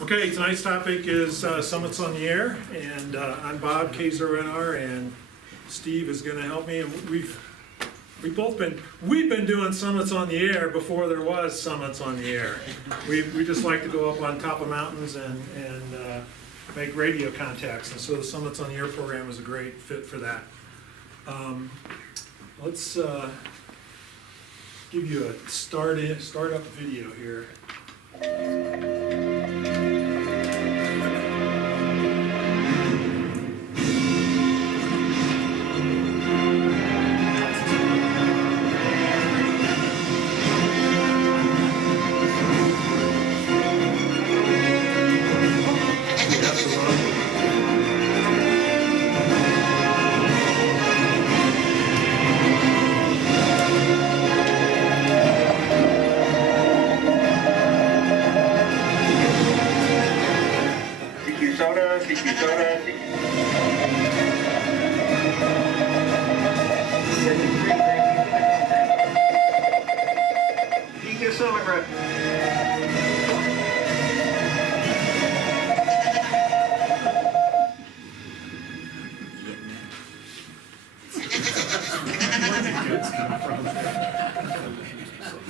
Okay, tonight's topic is summits on the air, and I'm Bob, K0NR, and Steve is gonna help me, and we've been doing summits on the air before there was summits on the air. We just like to go up on top of mountains and make radio contacts, and so the Summits on the Air program is a great fit for that. Let's give you a start up video here.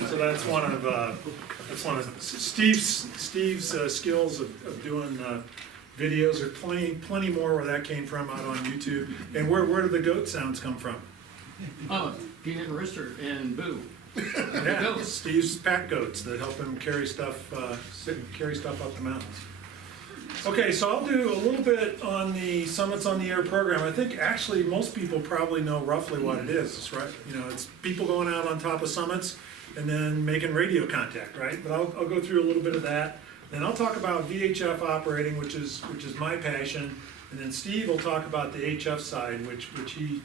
So that's one of Steve's skills of doing videos. There's plenty more where that came from out on YouTube. And where do the goat sounds come from? Oh, Peanut and Rooster and Boo. Yeah, Goats. Steve's pack goats that help him carry stuff up the mountains. Okay, so I'll do a little bit on the Summits on the Air program. I think actually most people probably know roughly what it is. It's right, it's people going out on top of summits and then making radio contact, right? But I'll go through a little bit of that. Then I'll talk about VHF operating, which is my passion, and then Steve will talk about the HF side, which he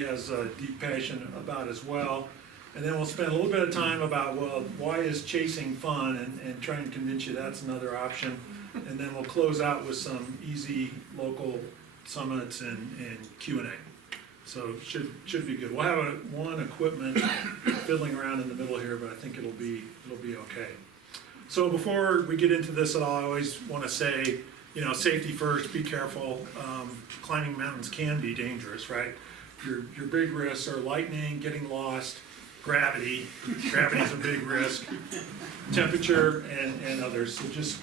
has a deep passion about as well. And then we'll spend a little bit of time about, well, why is chasing fun, and try and convince you that's another option. And then we'll close out with some easy local summits and Q&A. So should be good. We'll have one equipment fiddling around in the middle here, but I think it'll be okay. So before we get into this at all, I always want to say, safety first. Be careful. Climbing mountains can be dangerous, right? Your big risks are lightning, getting lost, gravity. Gravity's a big risk. Temperature and others. So just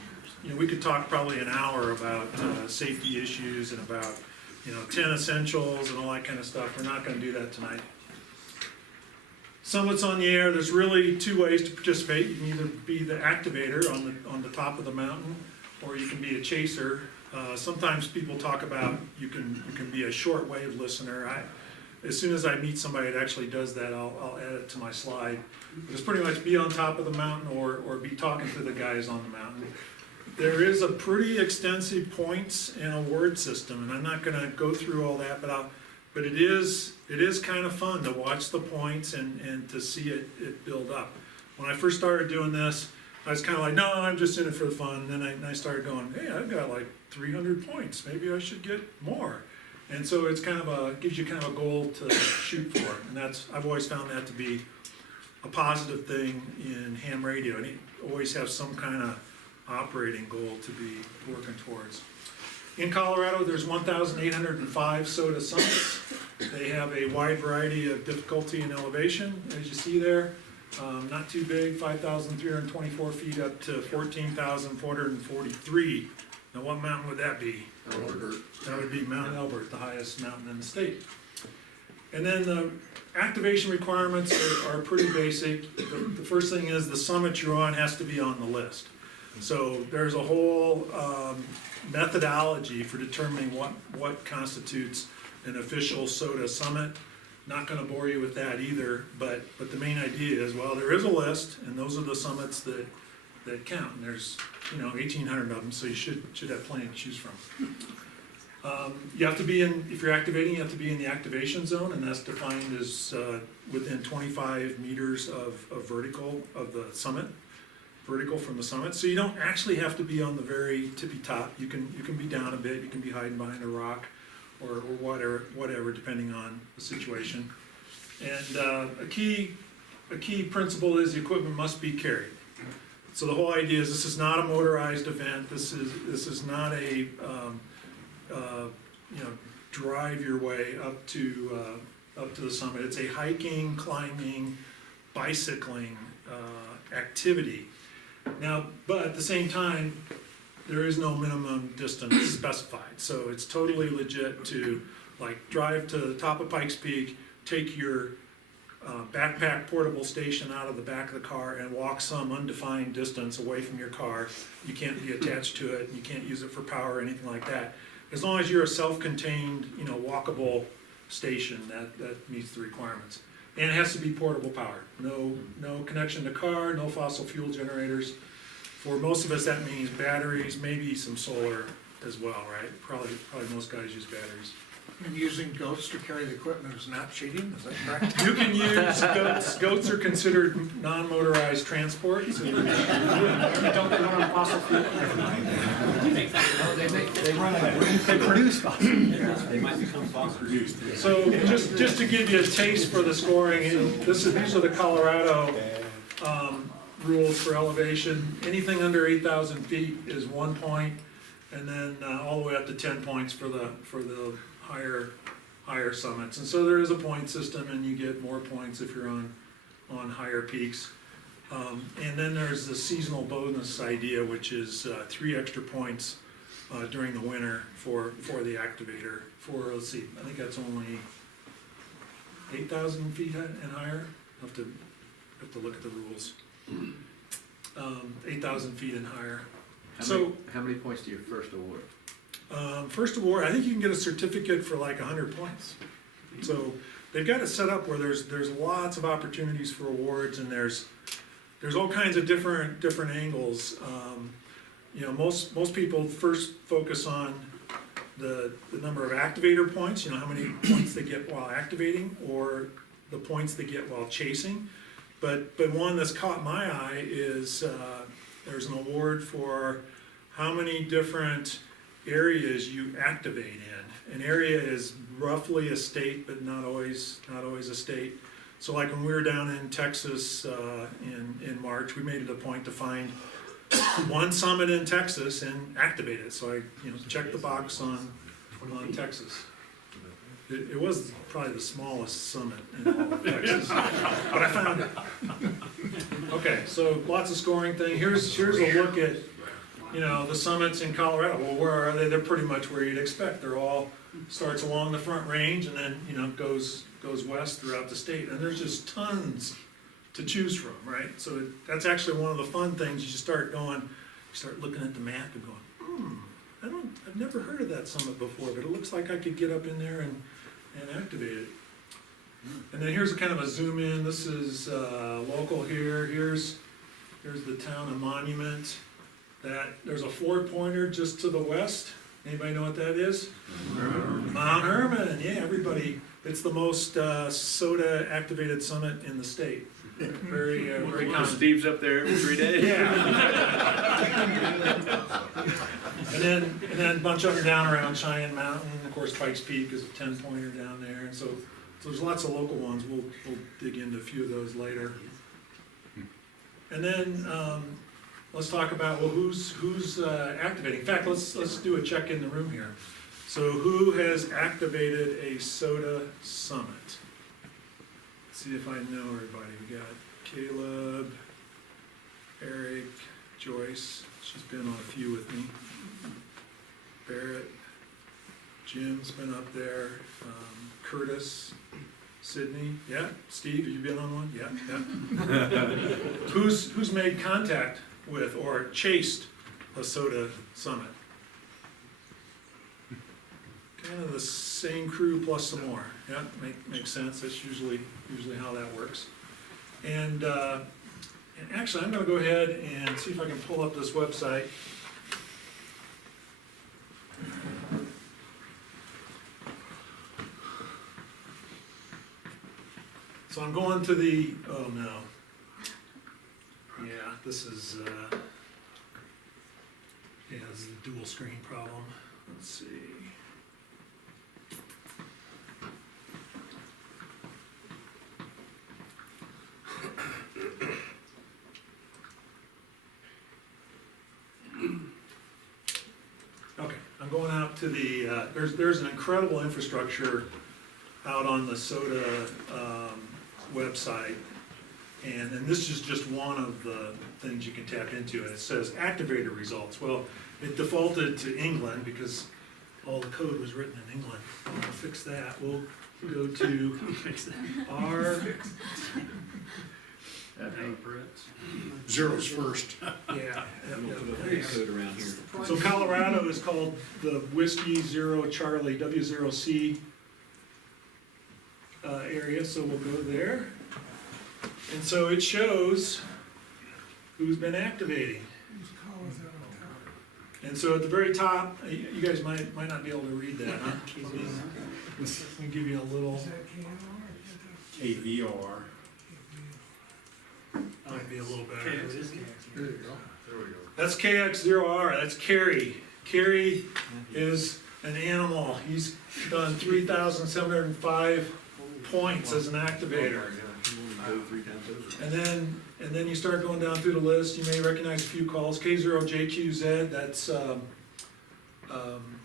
we could talk probably an hour about safety issues and about 10 essentials and all that kind of stuff. We're not going to do that tonight. Summits on the air, there's really two ways to participate. You can either be the activator on the top of the mountain, or you can be a chaser. Sometimes people talk about you can be a shortwave listener. As soon as I meet somebody that actually does that, I'll add it to my slide. But it's pretty much be on top of the mountain or be talking to the guys on the mountain. There is a pretty extensive points and award system, and I'm not going to go through all that, but it is kind of fun to watch the points and to see it build up. When I first started doing this, I was kind of like, no, I'm just in it for the fun. And then I started going, hey, I've got like 300 points. Maybe I should get more. And so it's gives you kind of a goal to shoot for, and I've always found that to be a positive thing in ham radio. And you always have some kind of operating goal to be working towards. In Colorado, there's 1,805 SOTA summits. They have a wide variety of difficulty and elevation, as you see there. Not too big, 5,324 feet up to 14,443. Now, what mountain would that be? Albert. That would be Mount Elbert, the highest mountain in the state. And then the activation requirements are pretty basic. The first thing is the summit you're on has to be on the list. So there's a whole methodology for determining what constitutes an official SOTA summit. Not going to bore you with that either, but the main idea is, well, there is a list, and those are the summits that count. And there's 1,800 of them, so you should have plenty to choose from. You have to be if you're activating, you have to be in the activation zone, and that's defined as within 25 meters of vertical of the summit. Vertical from the summit, so you don't actually have to be on the very tippy top. You can be down a bit. You can be hiding behind a rock or whatever, depending on the situation. And a key principle is the equipment must be carried. So the whole idea is this is not a motorized event, this is not a, drive your way up to the summit. It's a hiking, climbing, bicycling, activity. Now, but at the same time, there is no minimum distance specified, so it's totally legit to like drive to the top of Pikes Peak, take your backpack portable station out of the back of the car and walk some undefined distance away from your car. You can't be attached to it, you can't use it for power or anything like that. As long as you're a self-contained, walkable station, that meets the requirements. And it has to be portable power. No connection to car, no fossil fuel generators. For most of us, that means batteries, maybe some solar as well, right? Probably most guys use batteries. And using goats to carry the equipment is not cheating, is that correct? You can use goats. Goats are considered non-motorized transport. So Don't they run on fossil fuel? They produce fossil. They might become fossil produced. So just to give you a taste for the scoring, and these are the Colorado rules for elevation. Anything under 8,000 feet is 1 point, and then all the way up to 10 points for the higher summits. And so there is a point system, and you get more points if you're on higher peaks. And then there's the seasonal bonus idea, which is 3 extra points during the winter for the activator. Let's see, I think that's only 8,000 feet and higher. Have to look at the rules. 8,000 feet and higher. How many points do you first award? First award, I think you can get a certificate for like 100 points. So they've got it set up where there's lots of opportunities for awards, and there's all kinds of different angles. Most people first focus on the number of activator points, how many points they get while activating, or the points they get while chasing. But one that's caught my eye is there's an award for how many different areas you activate in. An area is roughly a state, but not always a state. So like when we were down in Texas in March, we made it a point to find one summit in Texas and activate it. So I checked the box on Texas. It was probably the smallest summit in all of Texas, but I found it. Okay, so lots of scoring thing. Here's a look at the summits in Colorado. Well, where are they? They're pretty much where you'd expect. They're all starts along the Front Range and then goes west throughout the state. And there's just tons to choose from, right? So that's actually one of the fun things. You start looking at the map and going, I've never heard of that summit before, but it looks like I could get up in there and activate it. And then here's a kind of a zoom in. This is local here. Here's the town of Monument. There's a 4-pointer just to the west. Anybody know what that is? Mount Hermon. Yeah, everybody. It's the most SOTA activated summit in the state. Very common. Steve's up there every 3 days. Yeah. and then a bunch up and down around Cheyenne Mountain. Of course, Pikes Peak is a 10-pointer down there. And so there's lots of local ones. We'll dig into a few of those later. And then let's talk about who's activating. In fact, let's do a check in the room here. So who has activated a SOTA summit? Let's see if I know everybody. We got Caleb, Eric, Joyce. She's been on a few with me. Barrett, Jim's been up there. Curtis, Sydney. Yeah, Steve, have you been on one? Yeah. Who's made contact with or chased a SOTA summit? Kind of the same crew plus some more. Yeah, makes sense. That's usually how that works. And actually, I'm going to go ahead and see if I can pull up this website. So I'm going to the. Oh no. Yeah, this is. This is a dual screen problem. Let's see. going out to the, there's an incredible infrastructure out on the SOTA, website. And this is just one of the things you can tap into, and it says Activator Results. Well, it defaulted to England because all the code was written in England. We'll fix that. We'll go to our, Zeros first. yeah. Code around here. So Colorado is called the Whiskey 0 Charlie W0C area, so we'll go there. And so it shows who's been activating. And so at the very top, you guys might not be able to read that, huh? Let me give you a little, KVR. might be a little better. There you go. There we go. That's KX0R, that's Kerry. Kerry is an animal. He's done 3,705 points as an activator. Go 3 times over. And then you start going down through the list, you may recognize a few calls. K0JQZ, that's,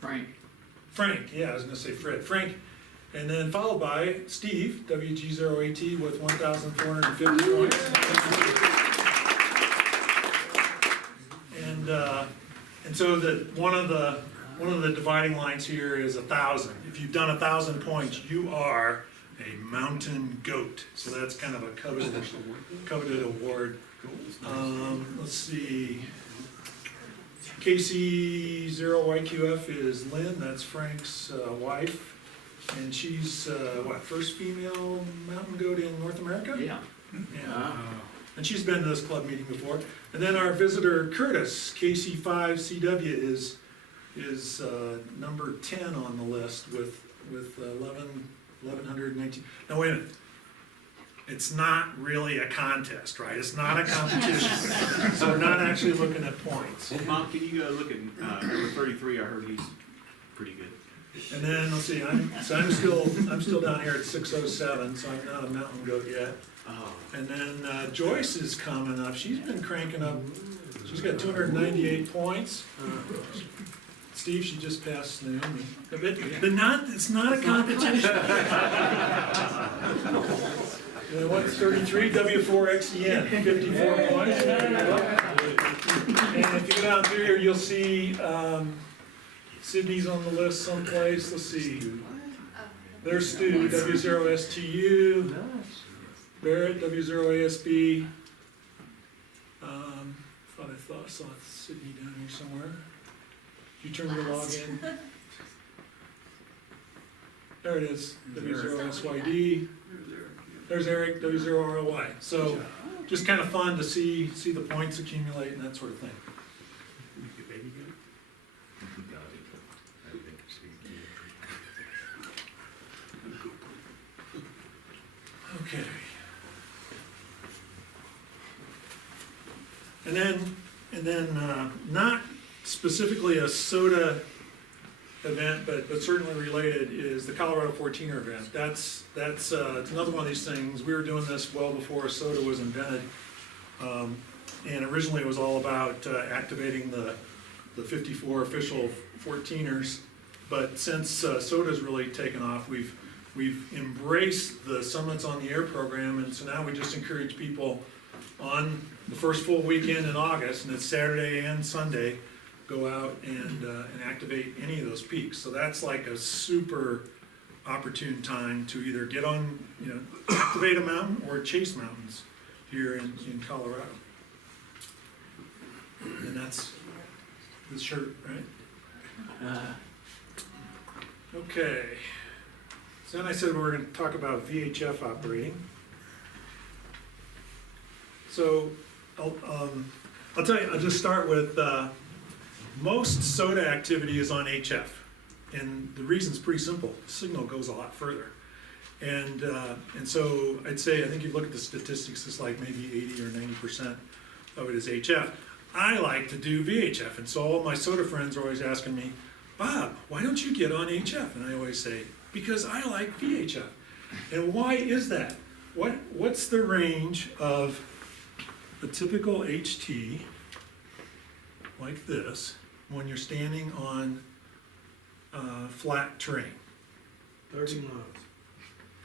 Frank. Frank, yeah, I was gonna say Fred. Frank, and then followed by Steve, WG0AT with 1,450 points. And so one of the dividing lines here is 1,000. If you've done 1,000 points, you are a mountain goat. So that's kind of a coveted award. Let's see. KC0YQF is Lynn, that's Frank's wife. And she's, first female mountain goat in North America? Yeah. Yeah. And she's been to this club meeting before. And then our visitor Curtis, KC5CW, is number 10 on the list with 1,119. Now wait a minute. It's not really a contest, right? It's not a competition. So we're not actually looking at points. Mom, can you go look at number 33? I heard he's pretty good. And then, let's see, I'm still down here at 607, so I'm not a mountain goat yet. Oh. And then Joyce is coming up. She's been cranking up. She's got 298 points. Steve, she just passed Naomi. But it's not a competition. What's 33? W4XEN, 54 points. There you go. And if you go down through here, you'll see Sydney's on the list someplace. Let's see. There's Stu, W0STU. Barrett, W0ASB. Thought I saw Sydney down here somewhere. You turn your log in. There it is, W0SYD. There's Eric, W0ROY. So just kind of fun to see the points accumulate and that sort of thing. Okay. And then not specifically a SOTA event, but certainly related, is the Colorado 14er event. That's it's another one of these things. We were doing this well before SOTA was invented, and originally it was all about activating the 54 official 14ers. But since SOTA's really taken off, we've embraced the Summits on the Air program, and so now we just encourage people on the first full weekend in August, and it's Saturday and Sunday, go out and activate any of those peaks. So that's like a super opportune time to either get on, activate a mountain or chase mountains here in Colorado. And that's this shirt, right? Okay. So then I said we were going to talk about VHF operating. So I'll tell you, I'll just start with most SOTA activity is on HF. And the reason's pretty simple. The signal goes a lot further. And so I think you look at the statistics, it's like maybe 80 or 90% of it is HF. I like to do VHF, and so all my SOTA friends are always asking me, Bob, why don't you get on HF? And I always say, because I like VHF. And why is that? What's the range of a typical HT like this when you're standing on flat terrain. 30 miles.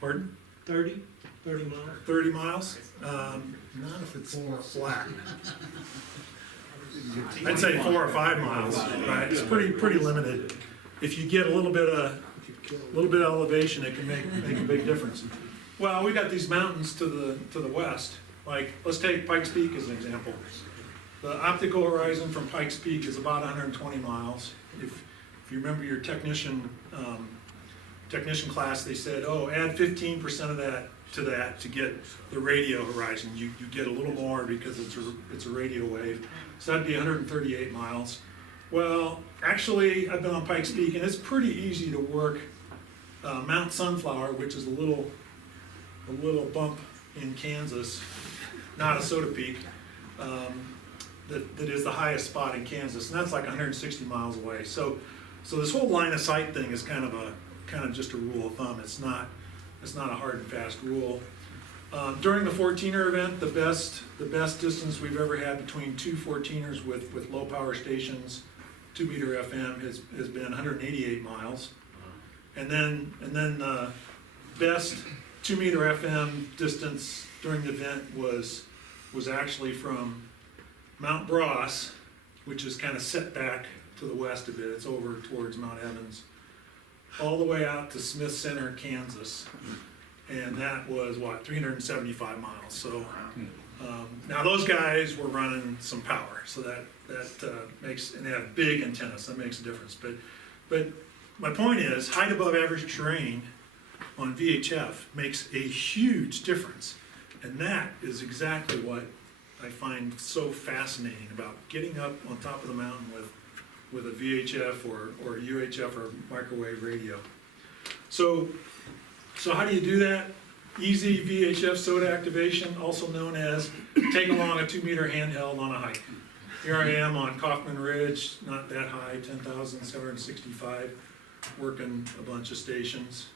Pardon? 30 miles? 30 miles? Not if it's flat. I'd say 4 or 5 miles, right? It's pretty limited. If you get a little bit of elevation, it can make a big difference. Well, we got these mountains to the west. Like, let's take Pikes Peak as an example. The optical horizon from Pikes Peak is about 120 miles. If you remember your technician class, they said, oh, add 15% of that to get the radio horizon. You get a little more because it's a radio wave. So that'd be 138 miles. Well, actually, I've been on Pikes Peak, and it's pretty easy to work Mount Sunflower, which is a little bump in Kansas, not a SOTA peak, that is the highest spot in Kansas, and that's like 160 miles away. So this whole line of sight thing is kind of just a rule of thumb. It's not a hard and fast rule. During the 14er event, the best distance we've ever had between two 14ers with low power stations, 2 meter FM, has been 188 miles. And then the best 2 meter FM distance during the event was actually from Mount Bross, which is kind of set back to the west a bit. It's over towards Mount Evans, all the way out to Smith Center, Kansas. And that was, 375 miles. So now those guys were running some power, so that makes, and they have big antennas, that makes a difference. But my point is, height above average terrain on VHF makes a huge difference. And that is exactly what I find so fascinating about getting up on top of the mountain with a VHF or UHF or microwave radio. So how do you do that? Easy VHF SOTA activation, also known as take along a 2 meter handheld on a hike. Here I am on Kaufman Ridge, not that high, 10,765, working a bunch of stations.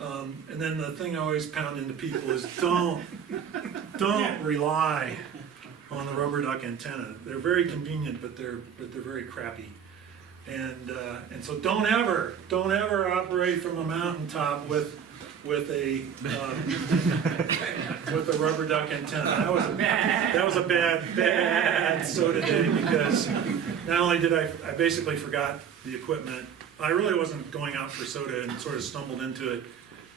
And then the thing I always pound into people is don't rely on the rubber duck antenna. They're very convenient, but they're very crappy. And so don't ever operate from a mountaintop with a rubber duck antenna. That was a bad SOTA day, because not only did I basically forgot the equipment. I really wasn't going out for SOTA and sort of stumbled into it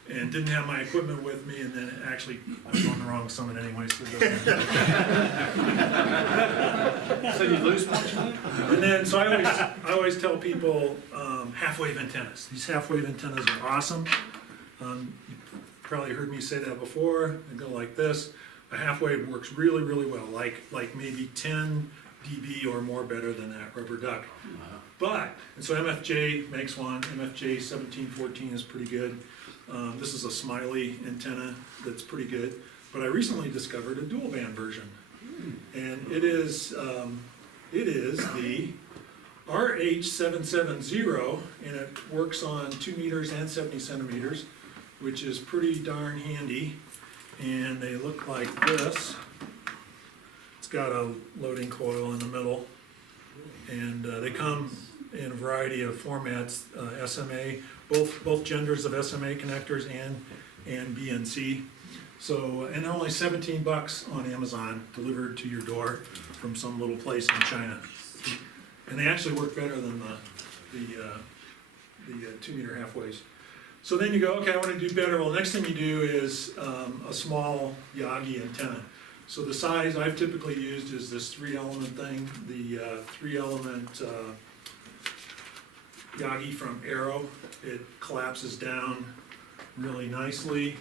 and didn't have my equipment with me, and then actually I was on the wrong summit anyway, so it doesn't matter. So you lose much? And then, so I always tell people, half-wave antennas. These half-wave antennas are awesome. You probably heard me say that before. They go like this. A half-wave works really, really well, like maybe 10 dB or more better than that rubber duck. But, and so MFJ makes one. MFJ 1714 is pretty good. This is a Smiley antenna that's pretty good. But I recently discovered a dual band version. And it is the RH770, and it works on 2 meters and 70 centimeters, which is pretty darn handy. And they look like this. It's got a loading coil in the middle, and they come in a variety of formats, SMA, both genders of SMA connectors and BNC. So, and they're only $17 on Amazon, delivered to your door from some little place in China. And they actually work better than the 2 meter halfways. So then you go, okay, I want to do better. Well, the next thing you do is a small Yagi antenna. So the size I've typically used is this 3-element thing, the 3-element Yagi from Arrow. It collapses down really nicely.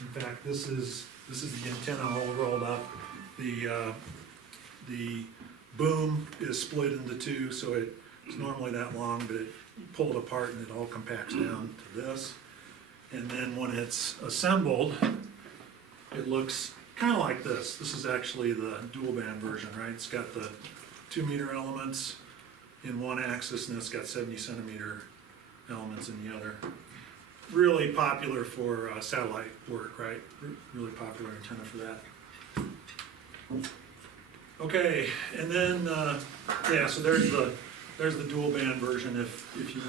In fact, this is the antenna all rolled up. The boom is split into two, so it's normally that long, but you pull it apart and it all compacts down to this. And then when it's assembled, it looks kind of like this. This is actually the dual band version, right? It's got the 2 meter elements in one axis, and it's got 70 centimeter elements in the other. Really popular for satellite work, right? Really popular antenna for that. Okay, and then, yeah, so there's the there's the dual band version if you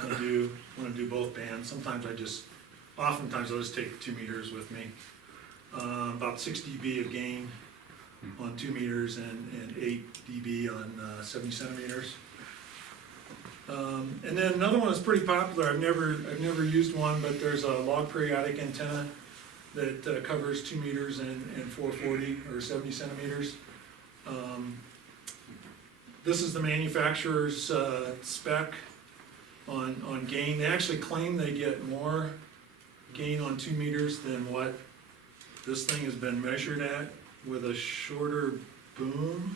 wanna do both bands. Oftentimes I'll just take 2 meters with me. About 6 dB of gain on 2 meters and 8 dB on 70 centimeters. And then another one that's pretty popular, I've never used one, but there's a log periodic antenna that covers 2 meters and 440 or 70 centimeters. This is the manufacturer's spec on gain. They actually claim they get more gain on 2 meters than what this thing has been measured at with a shorter boom.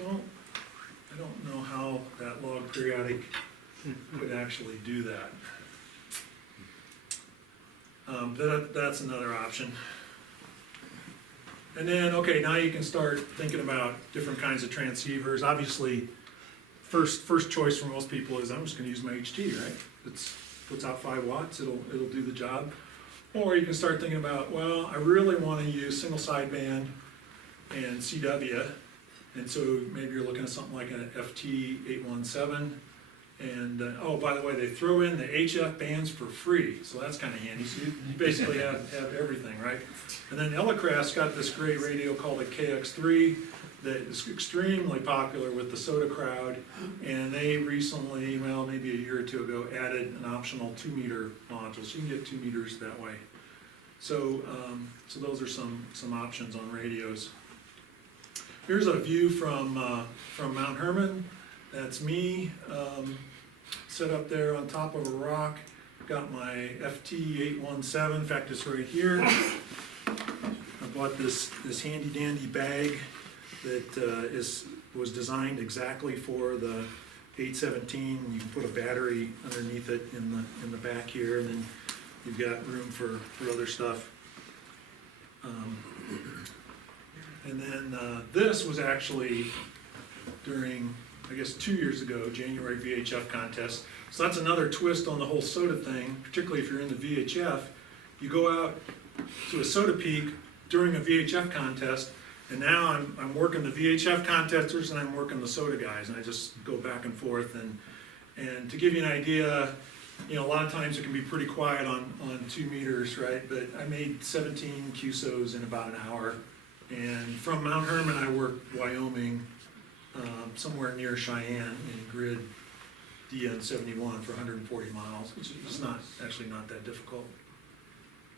I don't know how that log periodic would actually do that. That's another option. And then, okay, now you can start thinking about different kinds of transceivers. Obviously, first choice for most people is I'm just gonna use my HT, right? It puts out 5 watts, it'll do the job. Or you can start thinking about, well, I really wanna use single sideband and CW. And so maybe you're looking at something like an FT817. And, oh, by the way, they throw in the HF bands for free, so that's kinda handy. So you basically have everything, right? And then Elecraft's got this great radio called a KX3 that is extremely popular with the SOTA crowd. And they recently, well, maybe a year or two ago, added an optional 2 meter module, so you can get 2 meters that way. So, so those are some options on radios. Here's a view from Mount Hermon. That's me, set up there on top of a rock. Got my FT817, in fact it's right here. I bought this handy dandy bag that was designed exactly for the 817. You can put a battery underneath it in the back here, and then you've got room for other stuff. And then this was actually during, I guess 2 years ago, January VHF Contest. So that's another twist on the whole SOTA thing, particularly if you're in the VHF. You go out to a SOTA peak during a VHF contest, and now I'm working the VHF contesters and I'm working the SOTA guys, and I just go back and forth. And to give you an idea, you know, a lot of times it can be pretty quiet on 2 meters, right? But I made 17 QSOs in about an hour. And from Mount Hermon, I worked Wyoming, somewhere near Cheyenne in grid DN71 for 140 miles, which is actually not that difficult.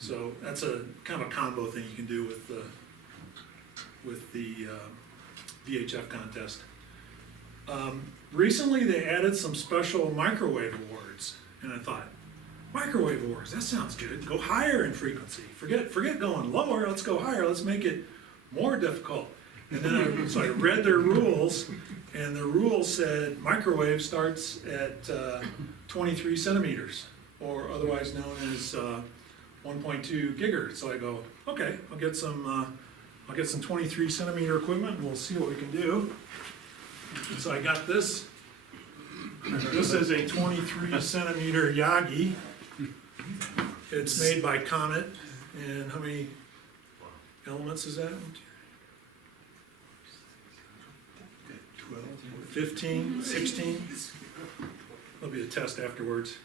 So that's a kind of a combo thing you can do with the VHF contest. Recently they added some special microwave awards, and I thought, microwave awards, that sounds good. Go higher in frequency. Forget going lower, let's go higher, let's make it more difficult. And then so I read their rules, and the rules said microwave starts at 23 centimeters, or otherwise known as 1.2 gigahertz. So I go, okay, I'll get some 23 centimeter equipment, and we'll see what we can do. And so I got this. This is a 23 centimeter Yagi. It's made by Comet, and how many elements is that? 12, 15, 16? There'll be a test afterwards.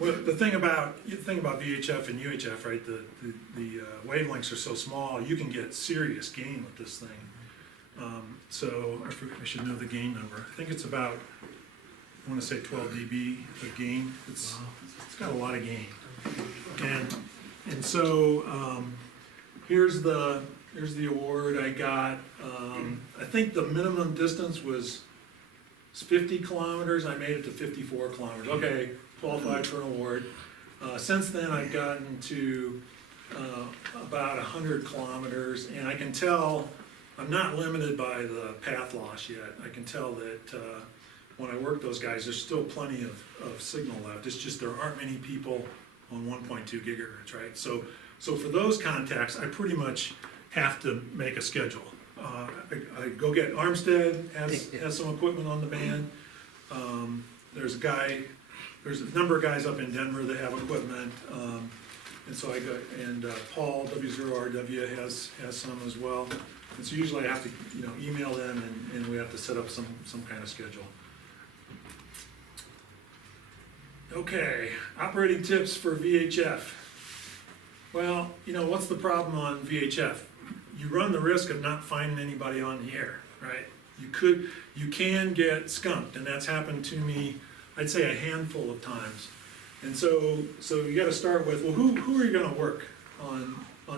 Well, the thing about VHF and UHF, right? The wavelengths are so small, you can get serious gain with this thing. So I should know the gain number. I think it's about, I want to say 12 dB of gain. It's got a lot of gain. And so here's the award I got. I think the minimum distance was 50 kilometers. I made it to 54 kilometers. Okay, qualified for an award. Since then, I've gotten to about 100 kilometers, and I can tell I'm not limited by the path loss yet. I can tell that when I work those guys, there's still plenty of signal left. It's just there aren't many people on 1.2 gigahertz, right? So for those contacts, I pretty much have to make a schedule. I go get Armstead, has some equipment on the band. There's a number of guys up in Denver that have equipment. And so I go, and Paul, W0RW has some as well. And so usually I have to, email them and we have to set up some kind of schedule. Okay, operating tips for VHF. Well, you know, what's the problem on VHF? You run the risk of not finding anybody on the air, right? You can get skunked, and that's happened to me, I'd say a handful of times. And so you gotta start with, well, who are you gonna work on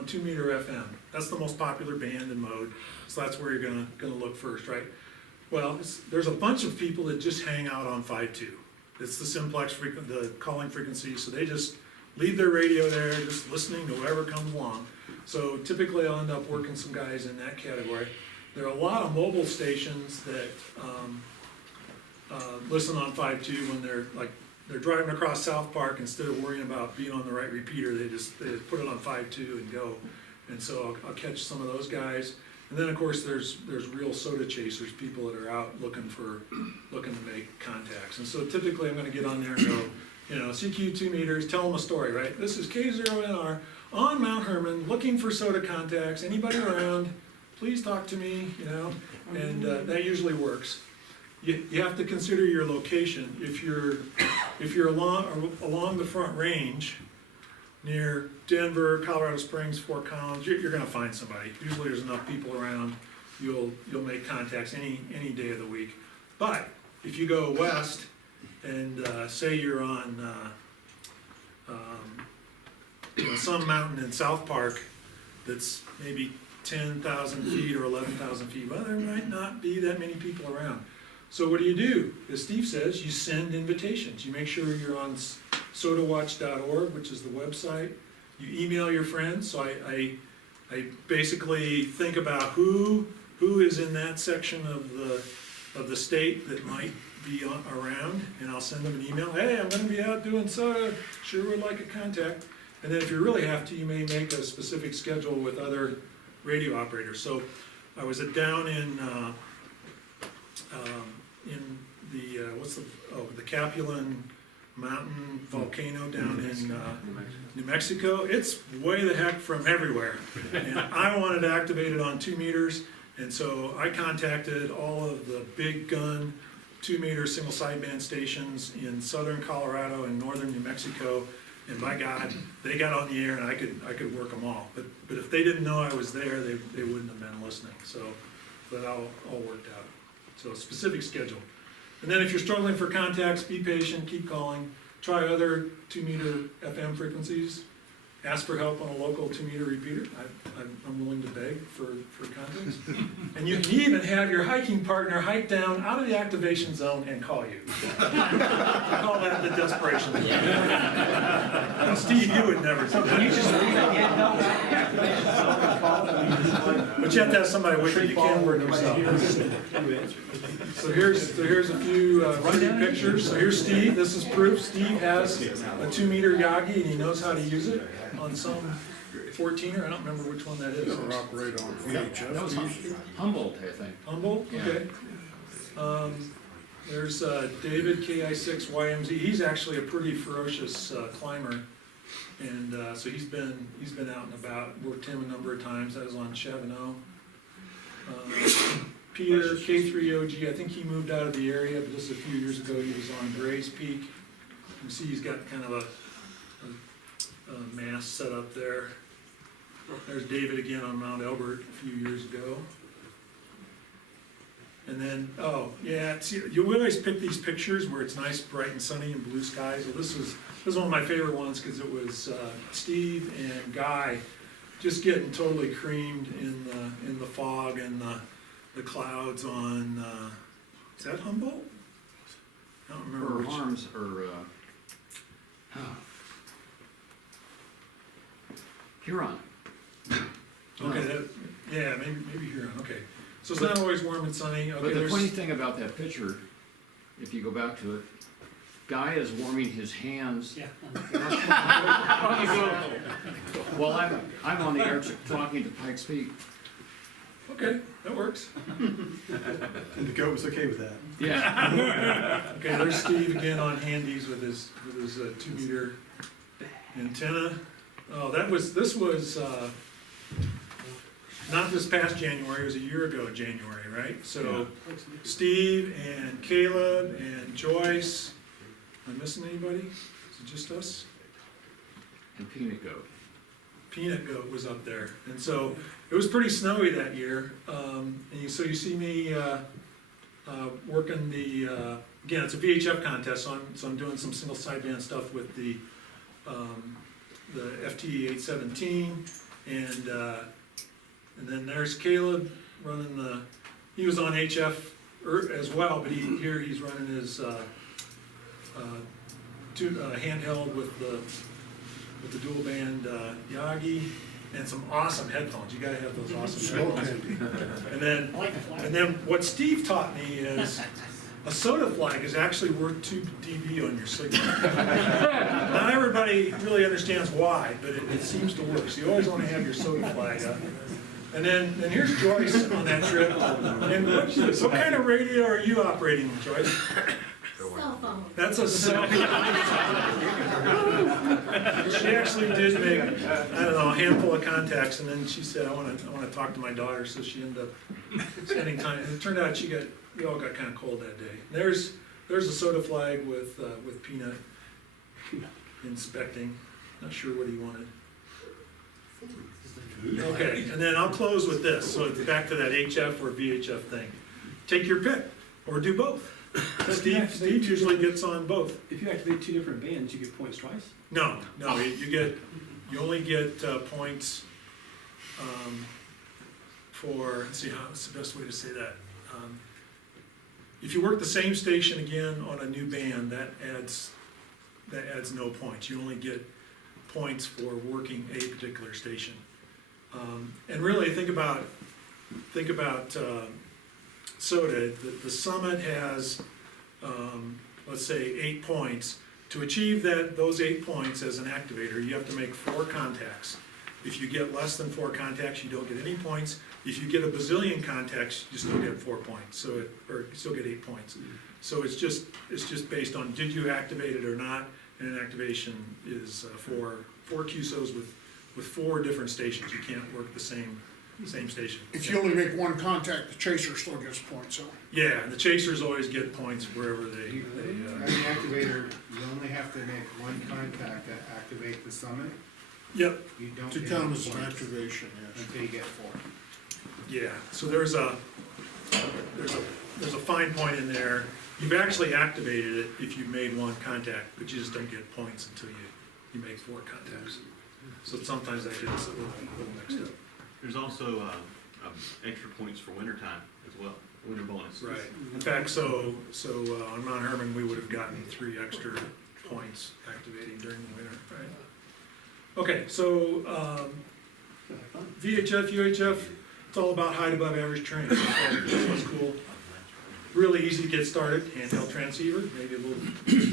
2 meter FM? That's the most popular band and mode, so that's where you're gonna look first, right? Well, there's a bunch of people that just hang out on 5.2. It's the simplex the calling frequency, so they just leave their radio there, just listening to whoever comes along. So typically I'll end up working some guys in that category. There are a lot of mobile stations that listen on 5.2 when they're driving across South Park. Instead of worrying about being on the right repeater, they just put it on 5.2 and go. And so I'll catch some of those guys. And then of course there's real SOTA chasers, people that are out looking to make contacts. And so typically I'm gonna get on there and go, you know, CQ 2 meters, tell them a story, right? This is K0NR on Mount Hermon, looking for SOTA contacts. Anybody around, please talk to me, you know, and that usually works. You have to consider your location. If you're along the Front Range, near Denver, Colorado Springs, Fort Collins, you're gonna find somebody. Usually there's enough people around, you'll make contacts any day of the week. But if you go west and say you're on you know, some mountain in South Park that's maybe 10,000 feet or 11,000 feet, well, there might not be that many people around. So what do? As Steve says, you send invitations. You make sure you're on SOTAwatch.org, which is the website. You email your friends. So I basically think about who is in that section of the state that might be around, and I'll send them an email. Hey, I'm going to be out doing SOTA. Sure would like a contact. And then if you really have to, you may make a specific schedule with other radio operators. So I was down in the Capulan Mountain volcano down in New Mexico. It's way the heck from everywhere. And I wanted to activate it on 2 meters, and so I contacted all of the big gun 2 meter single sideband stations in southern Colorado and northern New Mexico. And by God, they got on the air and I could work them all. But if they didn't know I was there, they wouldn't have been listening. So that all worked out. So specific schedule. And then if you're struggling for contacts, be patient, keep calling. Try other 2 meter FM frequencies. Ask for help on a local 2 meter repeater. I'm willing to beg for contacts. And you can even have your hiking partner hike down out of the activation zone and call you. I call that the desperation. And Steve, you would never do that. Can you just read again, no? But you have to have somebody with you. You can't work yourself. So here's a few pictures. So here's Steve. This is proof. Steve has a 2 meter Yagi and he knows how to use it on some 14er. I don't remember which one that is. Operate on VHF. That was Humboldt, I think. Humboldt? Yeah. Okay. There's David, KI6YMZ. He's actually a pretty ferocious climber. And so he's been out and about. Worked him a number of times. That was on Chavano. Peter, K3OG, I think he moved out of the area, but just a few years ago he was on Gray's Peak. You can see he's got kind of a mast set up there. There's David again on Mount Elbert a few years ago. And then, oh yeah, see, you always pick these pictures where it's nice, bright and sunny and blue skies. Well, this was one of my favorite ones because it was Steve and Guy just getting totally creamed in the fog and the clouds on, is that Humboldt? I don't remember Or which. Harms, or, Huron. Okay, yeah, maybe Huron, okay. So it's not always warm and sunny, okay, But the there's, funny thing about that picture, if you go back to it, Guy is warming his hands. Yeah. While I'm on the air talking to Pikes Peak. okay, that works. And the goat was okay with that. Yeah. Okay, there's Steve again on handies with his 2 meter antenna. Oh, this was not this past January, it was a year ago January, right? So Steve and Caleb and Joyce. Am I missing anybody? Is it just us? And Peanut Goat. Peanut Goat was up there, and so it was pretty snowy that year. So you see me working the again, it's a VHF contest, so I'm doing some single sideband stuff with the FT817, and then there's Caleb running he was on HF as well, but here he's running his handheld with the dual band Yagi and some awesome headphones. You gotta have those awesome headphones. And then what Steve taught me is a SOTA flag is actually worth 2 dB on your signal. Not everybody really understands why, but it seems to work. So you always want to have your SOTA flag up. And then here's Joyce on that trip. And what kind of radio are you operating, Joyce? Cell phone. That's a cell phone. She actually did make, I don't know, a handful of contacts, and then she said, I want to talk to my daughter, so she ended up spending time. And it turned out we all got kind of cold that day. There's a SOTA flag with Peanut inspecting. Not sure what he wanted. Okay, and then I'll close with this. So it's back to that HF or VHF thing. Take your pick, or do both. Steve usually gets on both. If you activate 2 different bands, you get points twice? No, you only get points for, let's see, what's the best way to say that? If you work the same station again on a new band, that adds no points. You only get points for working a particular station. And really, think about SOTA. The Summit has, let's say, 8 points. To achieve those 8 points as an activator, you have to make 4 contacts. If you get less than 4 contacts, you don't get any points. If you get a bazillion contacts, you still get 4 points. Or you still get 8 points. So it's just based on did you activate it or not. And an activation is four QSOs with 4 different stations. You can't work the same station. If you only make 1 contact, the chaser still gets points, so. Yeah, the chasers always get points wherever As the activator, you only have to make 1 contact to activate the summit. Yep, You don't To get count any as an points activation, yes. until you get 4. yeah, so there's a fine point in there. You've actually activated it if you've made 1 contact, but you just don't get points until you make 4 contacts. So sometimes that gets a little mixed up. There's also extra points for wintertime as well, winter bonus. Right, in fact, so on Mount Hermon, we would have gotten 3 extra points activating during the winter, right? Okay, so VHF, UHF, it's all about height above average terrain. That's what's cool. Really easy to get started, handheld transceiver, maybe a little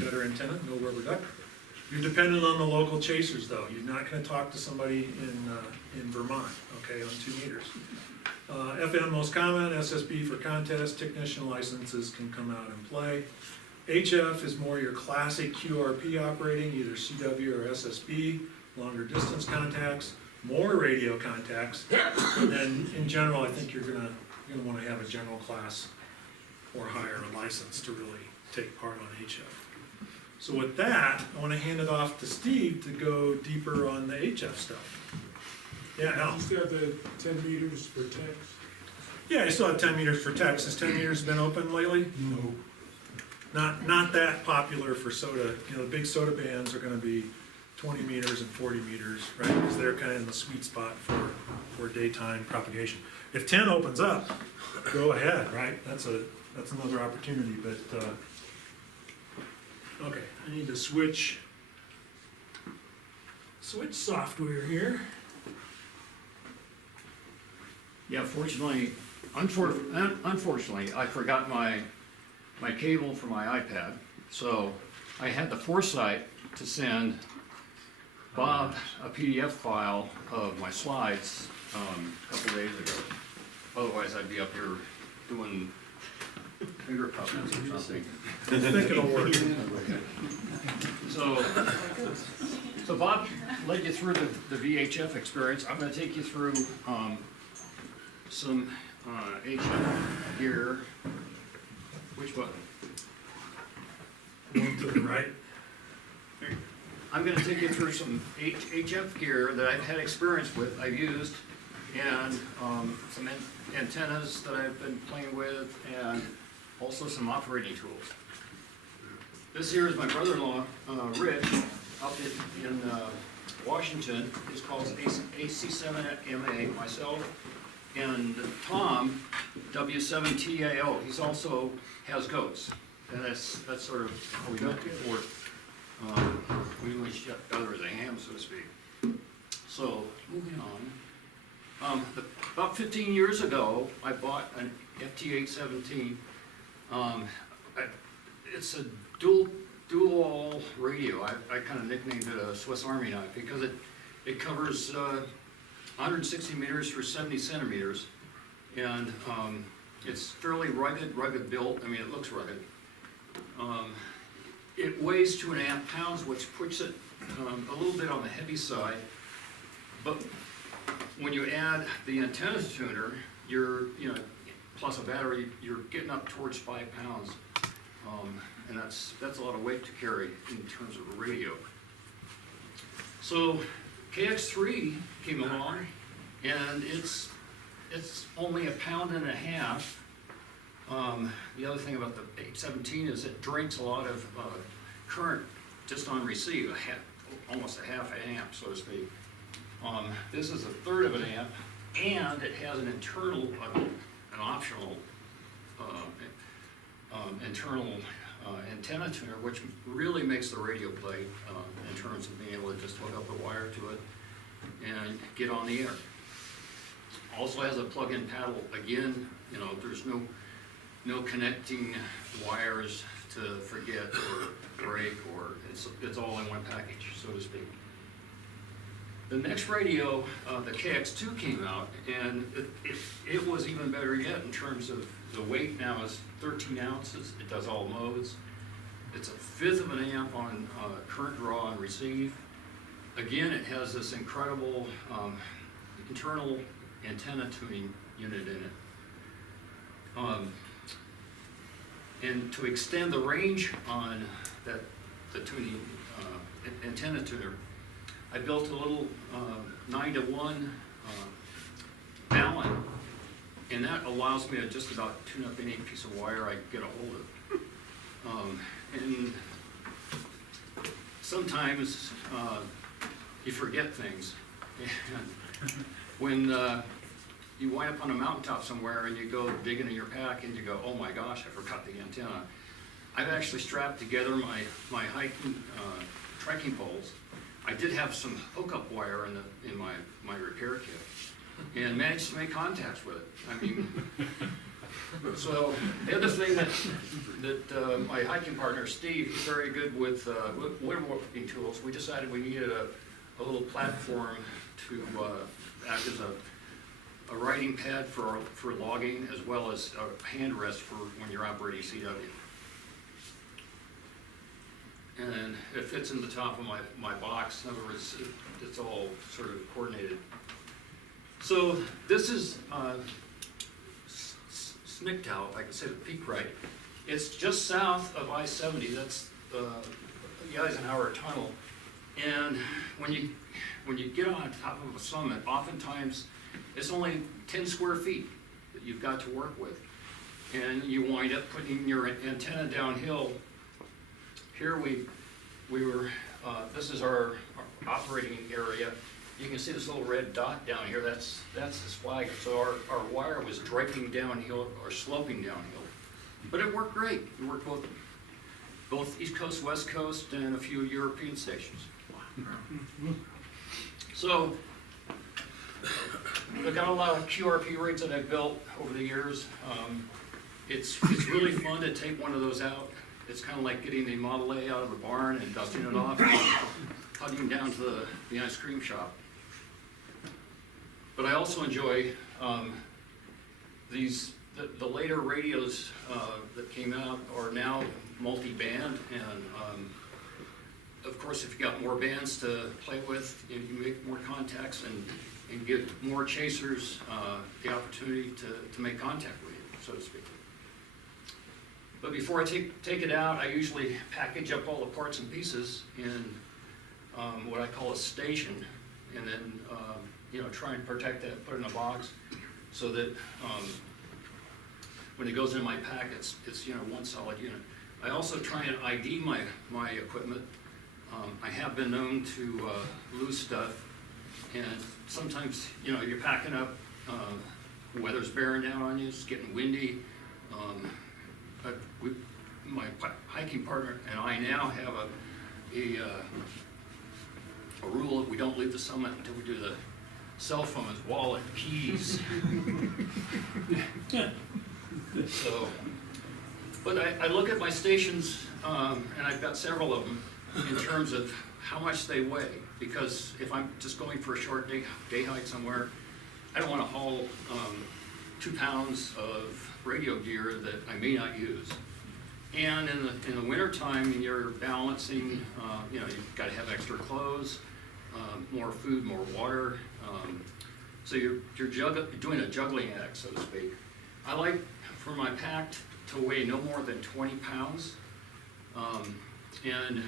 better antenna, no rubber duck. You're dependent on the local chasers though. You're not gonna talk to somebody in Vermont, okay, on 2 meters. FM most common, SSB for contest, technician licenses can come out and play. HF is more your classic QRP operating, either CW or SSB, longer distance contacts, more radio contacts. And then in general, I think you're gonna wanna have a general class or higher license to really take part on HF. So with that, I wanna hand it off to Steve to go deeper on the HF stuff. Yeah, Al? You still have the 10 meters for text? Yeah, I still have 10 meters for text. Has 10 meters been open lately? No. Not that popular for SOTA. You know, the big SOTA bands are gonna be 20 meters and 40 meters, right? Because they're kinda in the sweet spot for daytime propagation. If 10 opens up, go ahead, right? That's another opportunity, but, okay, I need to switch software here. Yeah, unfortunately, I forgot my cable for my iPad, so I had the foresight to send Bob a PDF file of my slides a couple days ago. Otherwise, I'd be up here doing finger puppets or something. I think it'll work. So Bob led you through the VHF experience. I'm gonna take you through some HF gear. Which button? one to the right. I'm gonna take you through some HF gear that I've had experience with, I've used, and some antennas that I've been playing with, and also some operating tools. This here is my brother-in-law, Rick, up in Washington. It's called AC7MA, myself, and Tom, W0TLM. He's also has goats, and that's sort of how we met before. We knew each other as a ham, so to speak. So, moving on. About 15 years ago, I bought an FT817. It's a dual radio. I kind of nicknamed it a Swiss Army knife because it covers 160 meters for 70 centimeters. And it's fairly rugged built. I mean, it looks rugged. It weighs 2.5 pounds, which puts it a little bit on the heavy side. But when you add the antenna tuner, plus a battery, you're getting up towards 5 pounds. And that's a lot of weight to carry in terms of a radio. So KX3 came along, and it's only 1.5 pounds. The other thing about the 817 is it drinks a lot of current just on receive, almost a half amp, so to speak. This is 1/3 of an amp, and it has an internal, an optional internal antenna tuner, which really makes the radio play in terms of being able to just hook up a wire to it and get on the air. Also has a plug-in paddle. Again, there's no connecting wires to forget or break, or it's all in one package, so to speak. The next radio, the KX2 came out, and it was even better yet in terms of the weight. Now is 13 ounces. It does all modes. It's 1/5 of an amp on current draw and receive. Again, it has this incredible internal antenna tuning unit in it. And to extend the range on the tuning antenna tuner, I built a little 9-to-1 Allen, and that allows me to just about tune up any piece of wire I get a hold of. And sometimes you forget things. And when you wind up on a mountaintop somewhere and you go digging in your pack and you go, oh my gosh, I forgot the antenna. I've actually strapped together my hiking trekking poles. I did have some hookup wire in my repair kit, and managed to make contacts with it. I mean, so the other thing that my hiking partner Steve, he's very good with woodworking tools. We decided we needed a little platform to act as a writing pad for logging, as well as a hand rest for when you're operating CW. And it fits in the top of my box. In other words, it's all sort of coordinated. So this is Snicktow, if I can say the peak right. It's just south of I-70. That's the Eisenhower Tunnel. And when you get on top of a summit, oftentimes it's only 10 square feet that you've got to work with. And you wind up putting your antenna downhill. Here we were, this is our operating area. You can see this little red dot down here, that's the flag. So our wire was draping downhill or sloping downhill. But it worked great. It worked both East Coast, West Coast, and a few European stations. So, I've got a lot of QRP rigs that I've built over the years. It's really fun to take one of those out. It's kind of like getting the Model A out of the barn and dusting it off and hugging down to the ice cream shop. But I also enjoy the later radios that came out are now multi-band, and of course, if you got more bands to play with, you can make more contacts and give more chasers the opportunity to make contact with you, so to speak. But before I take it out, I usually package up all the parts and pieces in what I call a station, and then try and protect that, put it in a box, so that when it goes in my pack, it's one solid unit. I also try and ID my equipment. I have been known to lose stuff, and sometimes you're packing up, weather's bearing down on you, it's getting windy. But my hiking partner and I now have a rule that we don't leave the summit until we do the cell phones, wallet, keys. So, but I look at my stations, and I've got several of them, in terms of how much they weigh, because if I'm just going for a short day hike somewhere, I don't want to haul 2 pounds of radio gear that I may not use. And in the winter time, you're balancing, you've got to have extra clothes, more food, more water. So you're doing a juggling act, so to speak. I like for my pack to weigh no more than 20 pounds. And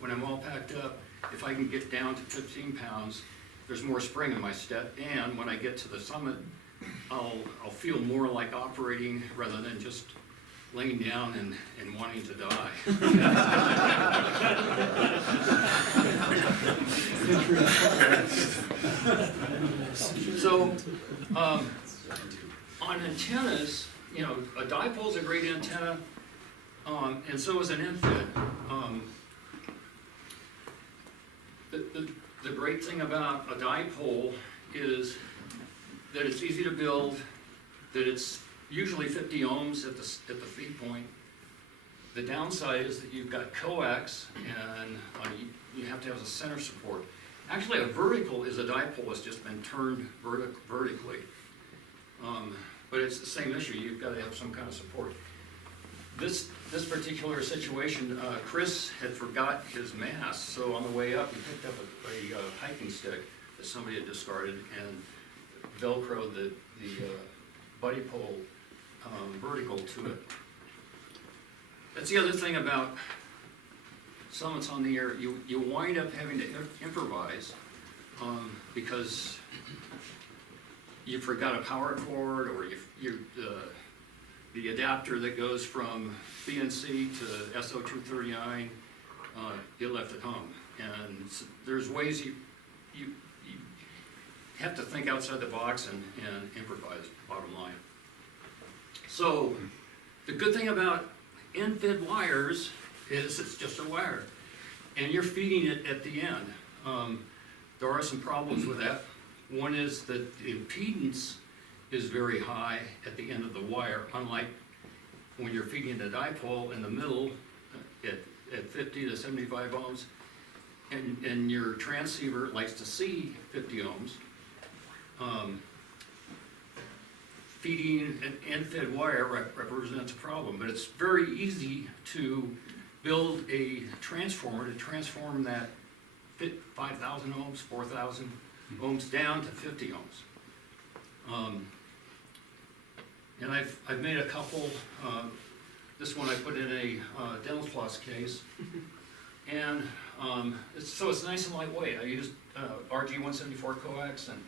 when I'm all packed up, if I can get down to 15 pounds, there's more spring in my step. And when I get to the summit, I'll feel more like operating rather than just laying down and wanting to die. So, on antennas, a dipole's a great antenna, and so is an infid. The great thing about a dipole is that it's easy to build, that it's usually 50 ohms at the feed point. The downside is that you've got coax, and you have to have a center support. Actually, a vertical is a dipole that's just been turned vertically. But it's the same issue, you've got to have some kind of support. This particular situation, Chris had forgot his mask, so on the way up, he picked up a hiking stick that somebody had discarded and Velcroed the buddy pole vertical to it. That's the other thing about summits on the air. You wind up having to improvise because you forgot a power cord, or the adapter that goes from BNC to SO239, you left at home. And there's ways you have to think outside the box and improvise, bottom line. So the good thing about infid wires is it's just a wire, and you're feeding it at the end. There are some problems with that. One is that the impedance is very high at the end of the wire, unlike when you're feeding the dipole in the middle at 50 to 75 ohms, and your transceiver likes to see 50 ohms. Feeding an infid wire represents a problem, but it's very easy to build a transformer to transform that 5,000 ohms, 4,000 ohms down to 50 ohms. And I've made a couple. This one I put in a Dental Plus case, and it's nice and lightweight. I used RG174 coax, and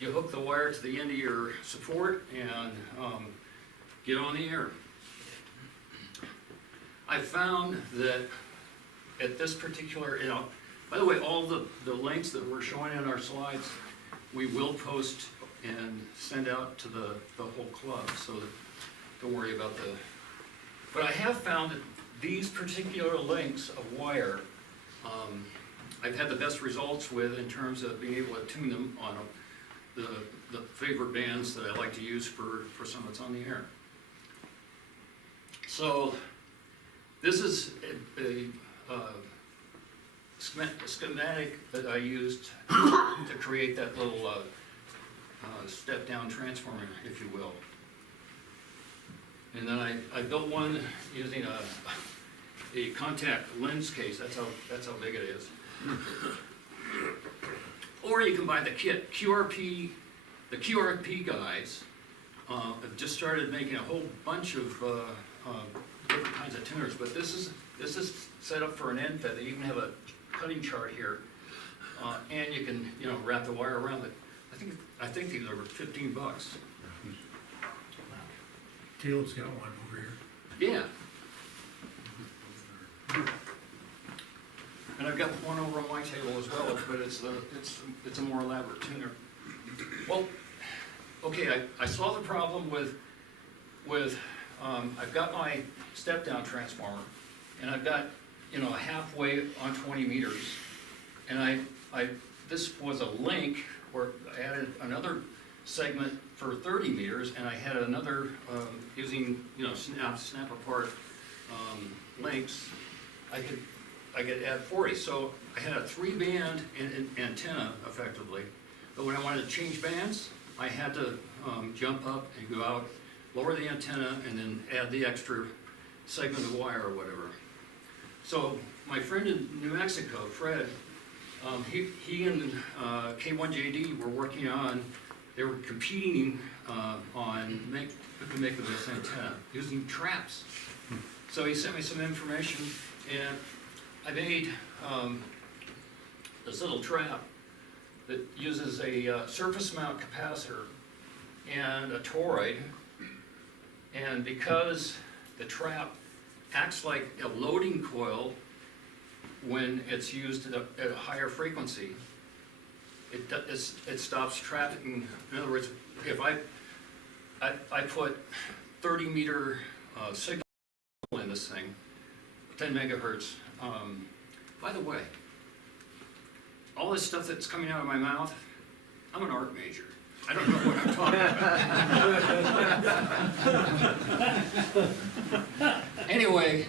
you hook the wire to the end of your support and get on the air. I found that at this particular, by the way, all the links that we're showing in our slides, we will post and send out to the whole club, so that, don't worry about but I have found that these particular lengths of wire, I've had the best results with in terms of being able to tune them on the favorite bands that I like to use for summits on the air. So this is a schematic that I used to create that little step-down transformer, if you will. And then I built one using a contact lens case. That's how big it is. Or you can buy the kit. QRP, the QRP guys have just started making a whole bunch of different kinds of tuners, but this is set up for an end fed. They even have a cutting chart here, and you can, you know, wrap the wire around it. I think these are $15. Caleb's got one over here. Yeah. And I've got one over on my table as well, but it's a more elaborate tuner. Well, okay, I saw the problem with I've got my step down transformer, and I've got, you know, a halfway on 20 meters, and this was a link where I added another segment for 30 meters, and I had another using, you know, snap apart links. I could add 40, so I had a 3-band antenna effectively. But when I wanted to change bands, I had to jump up and go out, lower the antenna, and then add the extra segment of wire or whatever. So my friend in New Mexico, Fred, he and K0NR were working on, they were competing on who can make the best antenna using traps. So he sent me some information, and I made this little trap that uses a surface mount capacitor and a toroid, and because the trap acts like a loading coil when it's used at a higher frequency, it stops trafficking. In other words, if I put 30-meter signal in this thing, 10 megahertz. By the way, all this stuff that's coming out of my mouth, I'm an art major. I don't know what I'm talking about. Anyway,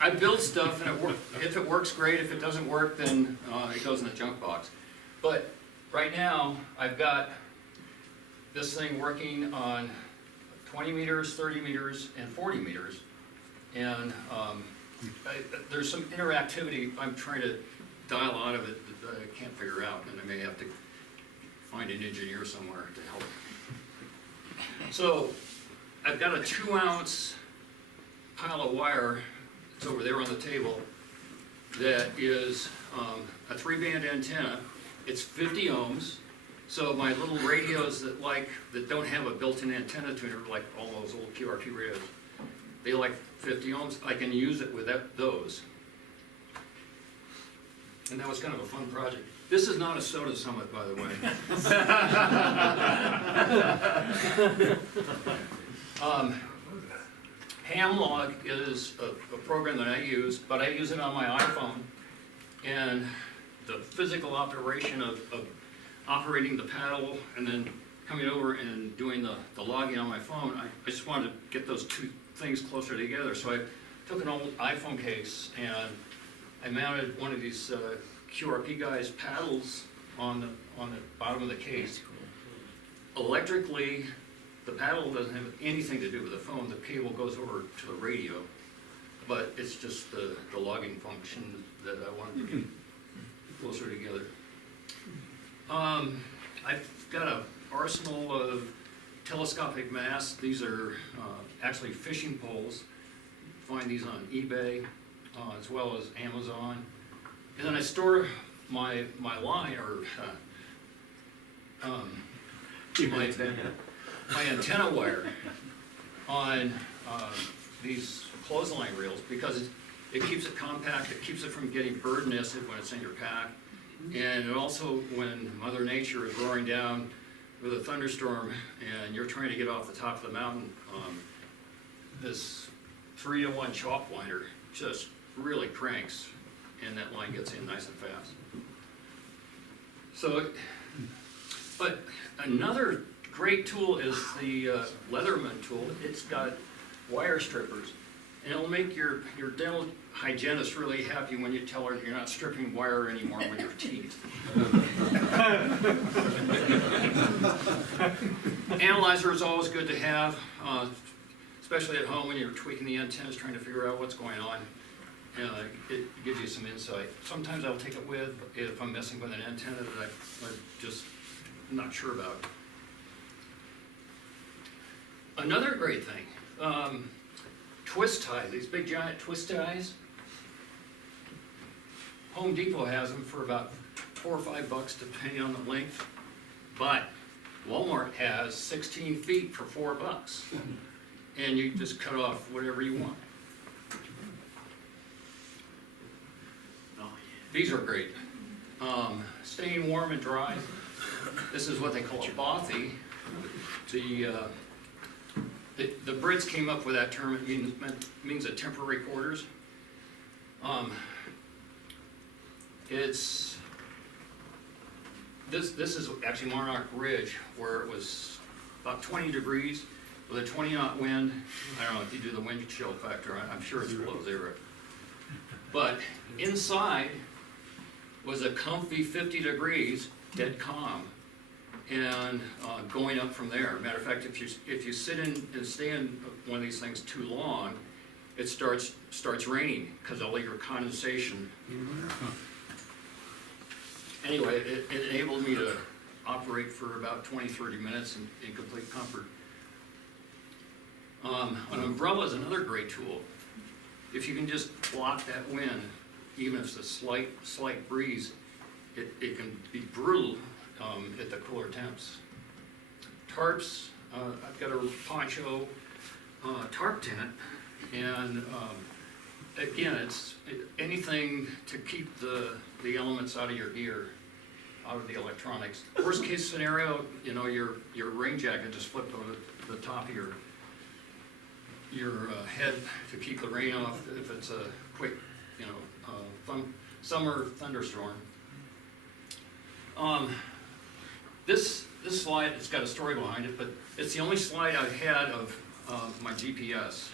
I build stuff and it works. If it works, great. If it doesn't work, then it goes in the junk box. But right now, I've got this thing working on 20 meters, 30 meters, and 40 meters. And there's some interactivity I'm trying to dial out of it that I can't figure out, and I may have to find an engineer somewhere to help. So I've got a 2-ounce pile of wire, it's over there on the table, that is a 3-band antenna. It's 50 ohms. So my little radios that don't have a built-in antenna tuner, like all those old QRP radios, they like 50 ohms. I can use it with those. And that was kind of a fun project. This is not a SOTA summit, by the way. Hamlog is a program that I use, but I use it on my iPhone. And the physical operation of operating the paddle and then coming over and doing the logging on my phone, I just wanted to get those two things closer together. So I took an old iPhone case and I mounted one of these QRP guys paddles on the bottom of the case. Electrically, the paddle doesn't have anything to do with the phone. The cable goes over to the radio, but it's just the logging function that I wanted to get closer together. I've got an arsenal of telescopic masts. These are actually fishing poles. Find these on eBay as well as Amazon. And then I store my line or my antenna wire on these clothesline reels because it keeps it compact. It keeps it from getting bird nested when it's in your pack. And it also, when Mother Nature is roaring down with a thunderstorm and you're trying to get off the top of the mountain, this 3-to-1 chalk winder just really cranks and that line gets in nice and fast. So, but another great tool is the Leatherman tool. It's got wire strippers, and it'll make your dental hygienist really happy when you tell her you're not stripping wire anymore with your teeth. Analyzer is always good to have, especially at home when you're tweaking the antennas, trying to figure out what's going on. It gives you some insight. Sometimes I'll take it with if I'm messing with an antenna that I'm just not sure about. Another great thing, twist ties, these big giant twist ties. Home Depot has them for about $4 or $5 depending on the length, but Walmart has 16 feet for $4, and you just cut off whatever you want. These are great. Staying warm and dry. This is what they call a bothy. The Brits came up with that term. It means a temporary quarters. This is actually Monarch Ridge, where it was about 20 degrees with a 20-knot wind. I don't know if you do the wind chill factor. I'm sure it's below zero. But inside was a comfy 50 degrees, dead calm, and going up from there. Matter of fact, if you sit in and stay in one of these things too long, it starts raining because all your condensation. Anyway, it enabled me to operate for about 20-30 minutes in complete comfort. An umbrella is another great tool. If you can just block that wind, even if it's a slight breeze, it can be brutal at the cooler temps. Tarps, I've got a poncho tarp tent, and again, it's anything to keep the elements out of your gear, out of the electronics. Worst case scenario, you know, your rain jacket just flipped over the top of your head to keep the rain off if it's a quick, you know, summer thunderstorm. This slide, it's got a story behind it, but it's the only slide I've had of my GPS.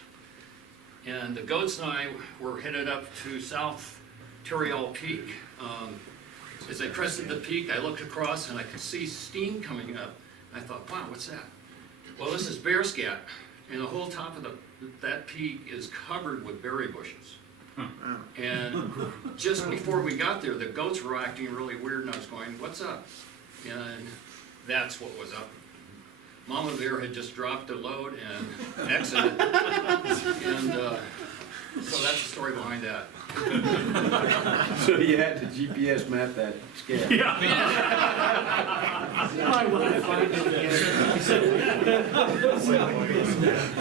And the goats and I were headed up to South Terreal Peak. As I crested the peak, I looked across and I could see steam coming up. I thought, wow, what's that? Well, this is bear scat, and the whole top of that peak is covered with berry bushes. And just before we got there, the goats were acting really weird, and I was going, what's up? And that's what was up. Mama bear had just dropped a load and exited. And so that's the story behind that. So you had to GPS map that scale?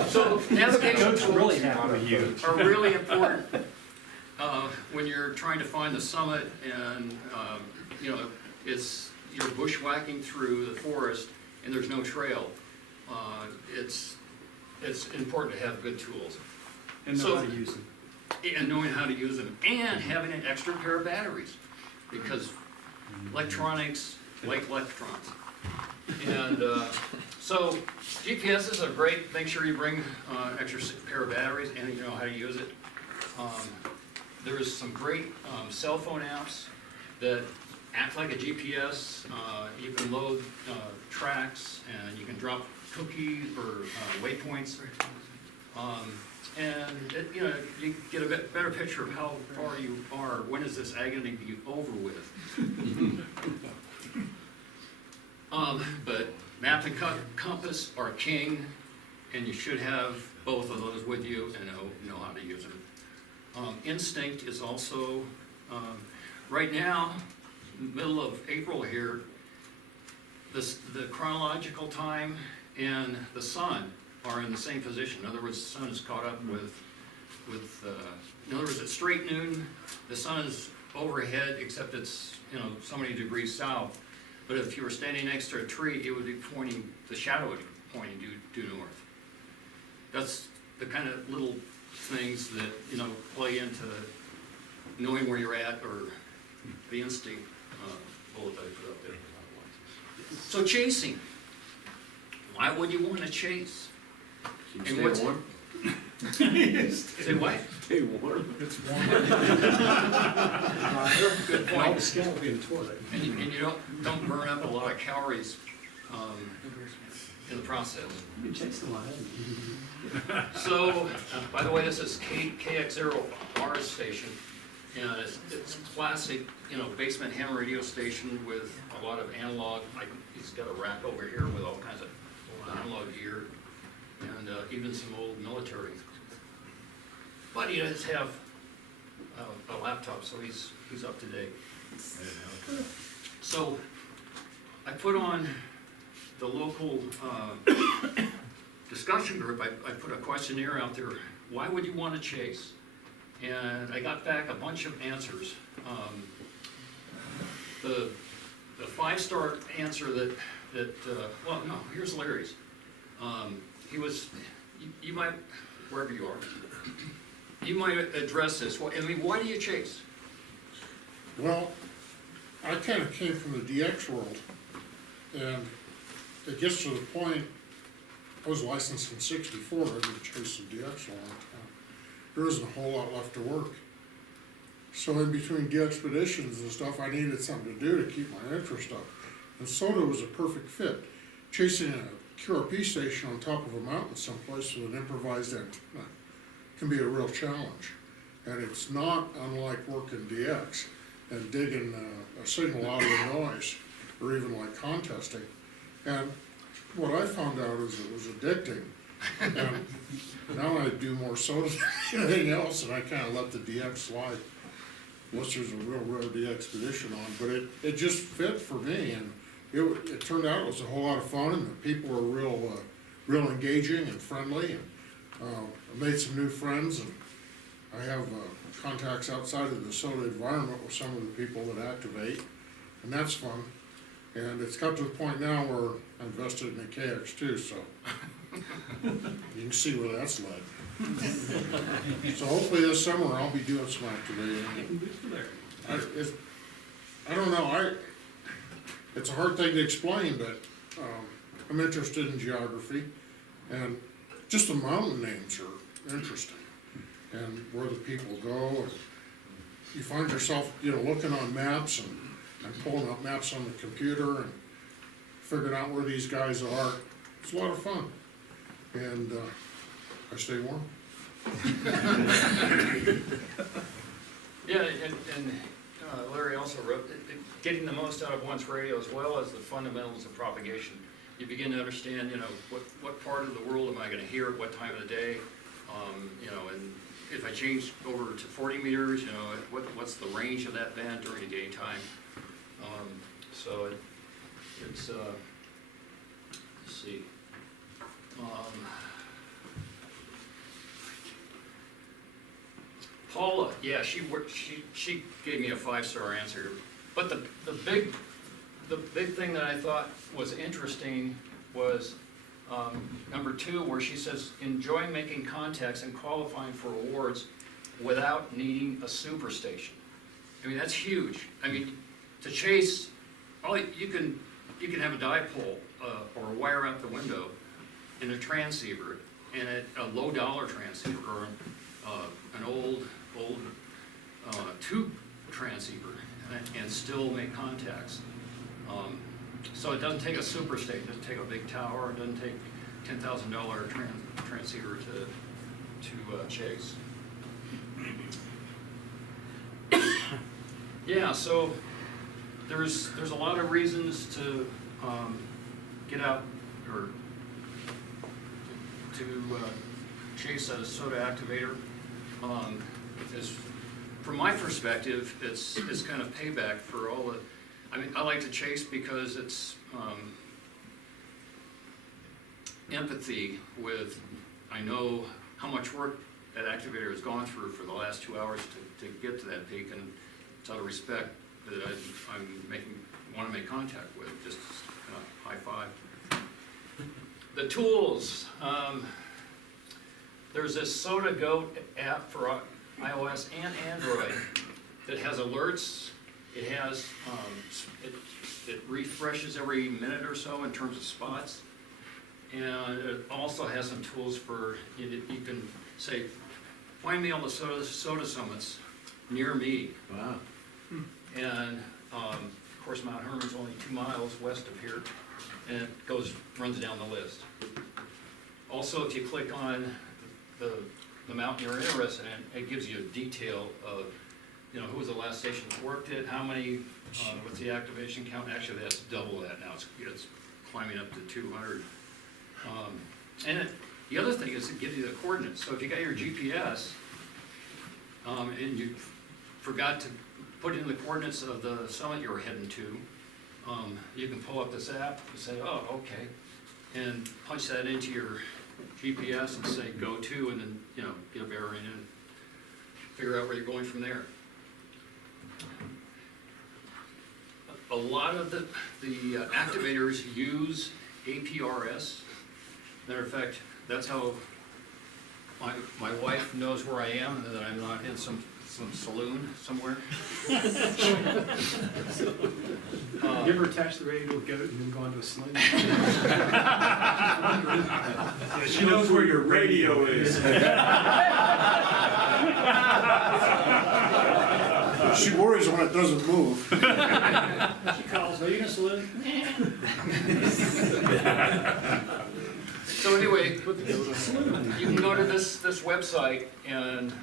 So navigation really tools are really important when you're trying to find the summit, and you know, you're bushwhacking through the forest and there's no trail. It's important to have good tools. And know how to use them. And knowing how to use them, and having an extra pair of batteries, because electronics like electrons. And so GPSs are great. Make sure you bring an extra pair of batteries and you know how to use it. There's some great cell phone apps that act like a GPS. You can load tracks, and you can drop cookies or waypoints. And you know, you get a better picture of how far you are. When is this agony be over with? But map and compass are king, and you should have both of those with you and know how to use them. Instinct is also, right now, middle of April here, the chronological time and the sun are in the same position. In other words, the sun is caught up with in other words, at straight noon, the sun is overhead, except it's, you know, so many degrees south. But if you were standing next to a tree, it would be pointing, the shadow would be pointing due north. That's the kind of little things that, you know, play into knowing where you're at, or the instinct bullet that I put up there. So chasing. Why would you want to chase? And Stay what's- warm? Say what? Stay warm. It's warm. Good And all point. the scale will be in the toilet. And you don't burn up a lot of calories in the process. You chased a lot, haven't you? So, by the way, this is K0NR station, and it's classic, you know, basement ham radio station with a lot of analog. Like, he's got a rack over here with all kinds of analog gear, and even some old military but he does have a laptop, so he's up to date. So I put on the local discussion group, I put a questionnaire out there, why would you want to chase? And I got back a bunch of answers. The 5-star answer well, no, here's Larry's. He was, you might, wherever you are, you might address this. I mean, why do you chase? Well, I kinda came from the DX world, and it gets to the point, I was licensed in '64, I've been chasing DX a long time. There isn't a whole lot left to work. So in between de-expeditions and stuff, I needed something to do to keep my interest up. And SOTA was a perfect fit. Chasing a QRP station on top of a mountain someplace with an improvised antenna can be a real challenge. And it's not unlike working DX and digging a signal out of the noise, or even like contesting. And what I found out is it was addicting. And now I do more SOTA than anything else, and I kinda let the DX slide. Unless there's a real road de-expedition on, but it just fit for me, and it turned out it was a whole lot of fun, and the people were real engaging and friendly, and I made some new friends, and I have contacts outside of the SOTA environment with some of the people that activate, and that's fun. And it's got to the point now where I invested in a KX2, so you can see where that's led. So hopefully this summer I'll be doing some activating. I don't know, it's a hard thing to explain, but I'm interested in geography, and just the mountain names are interesting, and where the people go, and you find yourself, looking on maps and pulling up maps on the computer and figuring out where these guys are. It's a lot of fun, and I stay warm. Yeah, and Larry also wrote, getting the most out of one's radio as well as the fundamentals of propagation. You begin to understand, what part of the world am I gonna hear at what time of the day, and if I change over to 40 meters, what's the range of that band during daytime. So it's, let's see. Paula, yeah, she gave me a 5-star answer, but the big thing that I thought was interesting was number 2, where she says, enjoy making contacts and qualifying for awards without needing a superstation. I mean, that's huge. I mean, to chase, you can have a dipole or a wire out the window in a transceiver, and a low dollar transceiver, or an old tube transceiver, and still make contacts. So it doesn't take a superstation, it doesn't take a big tower, it doesn't take $10,000 transceiver to chase. Yeah, so there's a lot of reasons to get out or to chase a SOTA activator. From my perspective, it's kind of payback for all the. I mean, I like to chase because it's empathy with. I know how much work that activator has gone through for the last 2 hours to get to that peak, and it's out of respect that I'm want to make contact with. Just high five. The tools. There's this SOTA GO app for iOS and Android that has alerts. It has it refreshes every minute or so in terms of spots, and it also has some tools for you can say, find me on the SOTA summits near me. Wow. And of course, Mount Hermon's only 2 miles west of here, and it runs down the list. Also, if you click on the mountain you're interested in, it gives you a detail of, who was the last station that worked it, how many, what's the activation count. Actually, that's double that now. It's climbing up to 200. And the other thing is it gives you the coordinates. So if you got your GPS and you forgot to put in the coordinates of the summit you're heading to, you can pull up this app and say, oh, okay, and punch that into your GPS and say go to, and then, you know, give error in and figure out where you're going from there. A lot of the activators use APRS. Matter of fact, that's how my wife knows where I am and that I'm not in some saloon somewhere. You ever attach the radio to a goat and then go into a sling? Yeah, she knows where your radio is. She worries when it doesn't move. She calls, are you in a saloon? So anyway, you can go to this website and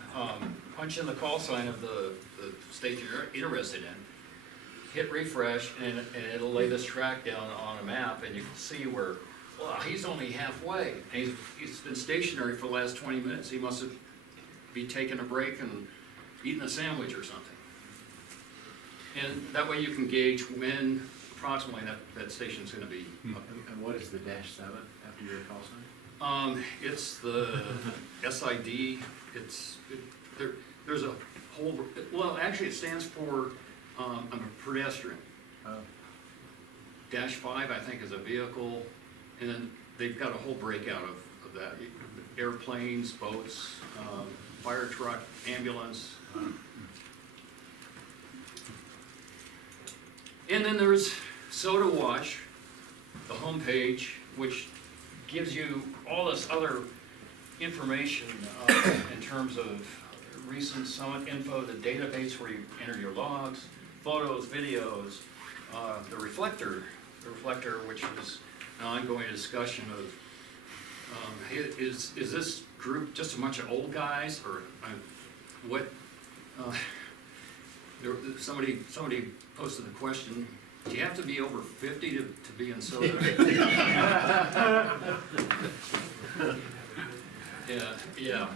punch in the call sign of the state you're interested in, hit refresh, and it'll lay this track down on a map, and you can see where, well, he's only halfway. And he's been stationary for the last 20 minutes. He must have be taking a break and eating a sandwich or something. And that way you can gauge when approximately that station's gonna be. And what is the -7 after your call sign? It's the SID, there's a whole, well, actually it stands for, I'm a pedestrian. -5, I think, is a vehicle, and then they've got a whole breakout of that. Airplanes, boats, fire truck, ambulance. And then there's SOTA Watch, the homepage, which gives you all this other information in terms of recent summit info, the database where you enter your logs, photos, videos, the reflector, which is an ongoing discussion of, is this group just a bunch of old guys, or what? Somebody posted the question, do you have to be over 50 to be in SOTA? Yeah.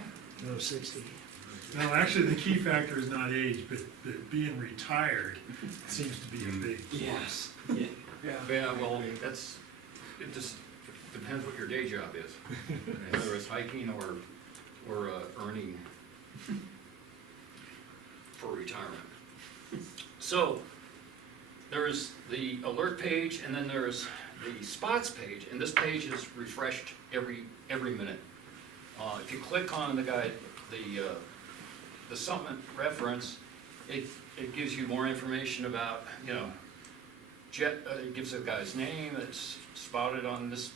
No, 60. No, actually, the key factor is not age, but being retired seems to be a big plus. Yeah, well, it just depends what your day job is, whether it's hiking or earning for retirement. So, there's the alert page, and then there's the spots page, and this page is refreshed every minute. If you click on the summit reference, it gives you more information about, you know, it gives a guy's name that's spotted on this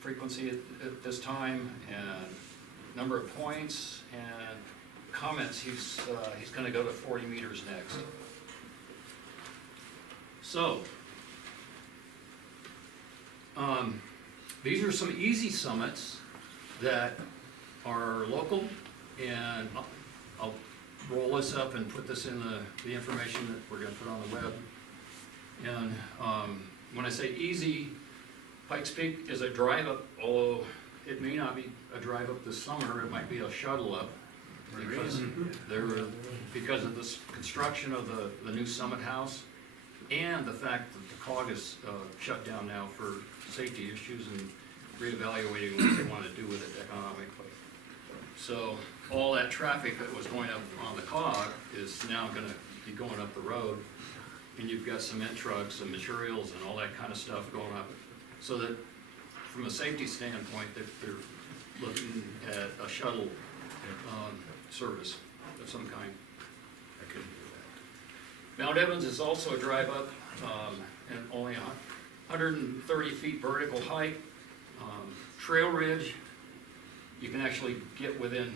frequency at this time, and number of points, and comments. He's going to go to 40 meters next. So, these are some easy summits that are local, and I'll roll this up and put this in the information that we're going to put on the web. And when I say easy, Pikes Peak is a drive up, although it may not be a drive up this summer, it might be a shuttle up. Because of this construction of the new Summit House, and the fact that the COG is shut down now for safety issues and reevaluating what they want to do with it economically. So all that traffic that was going up on the COG is now going to be going up the road, and you've got cement trucks and materials and all that kind of stuff going up. So that from a safety standpoint, they're looking at a shuttle service of some kind. I couldn't do Mount Evans is also a drive up, and only 130 feet vertical height. Trail Ridge, you can actually get within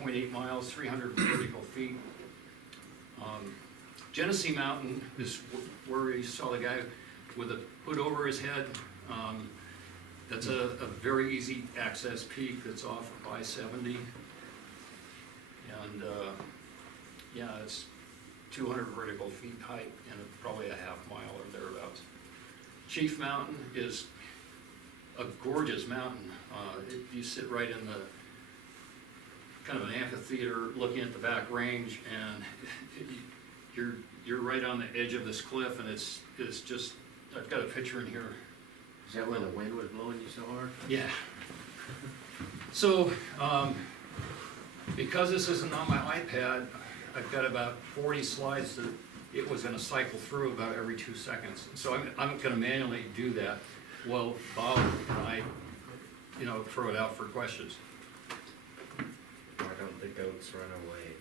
0.8 miles, 300 vertical feet. Genesee Mountain is where you saw the guy with a hood over his head. That's a very easy access peak that's off of I-70. And yeah, it's 200 vertical feet height and probably a half mile or thereabouts. Chief Mountain is a gorgeous mountain. You sit right in kind of an amphitheater looking at the back range, and you're right on the edge of this cliff, and it's just, I've got a picture in here. Is that when the wind was blowing you so hard? Yeah. So, because this isn't on my iPad, I've got about 40 slides that it was gonna cycle through about every 2 seconds. So I'm gonna manually do that while Bob and I, throw it out for questions. Why don't the goats run away?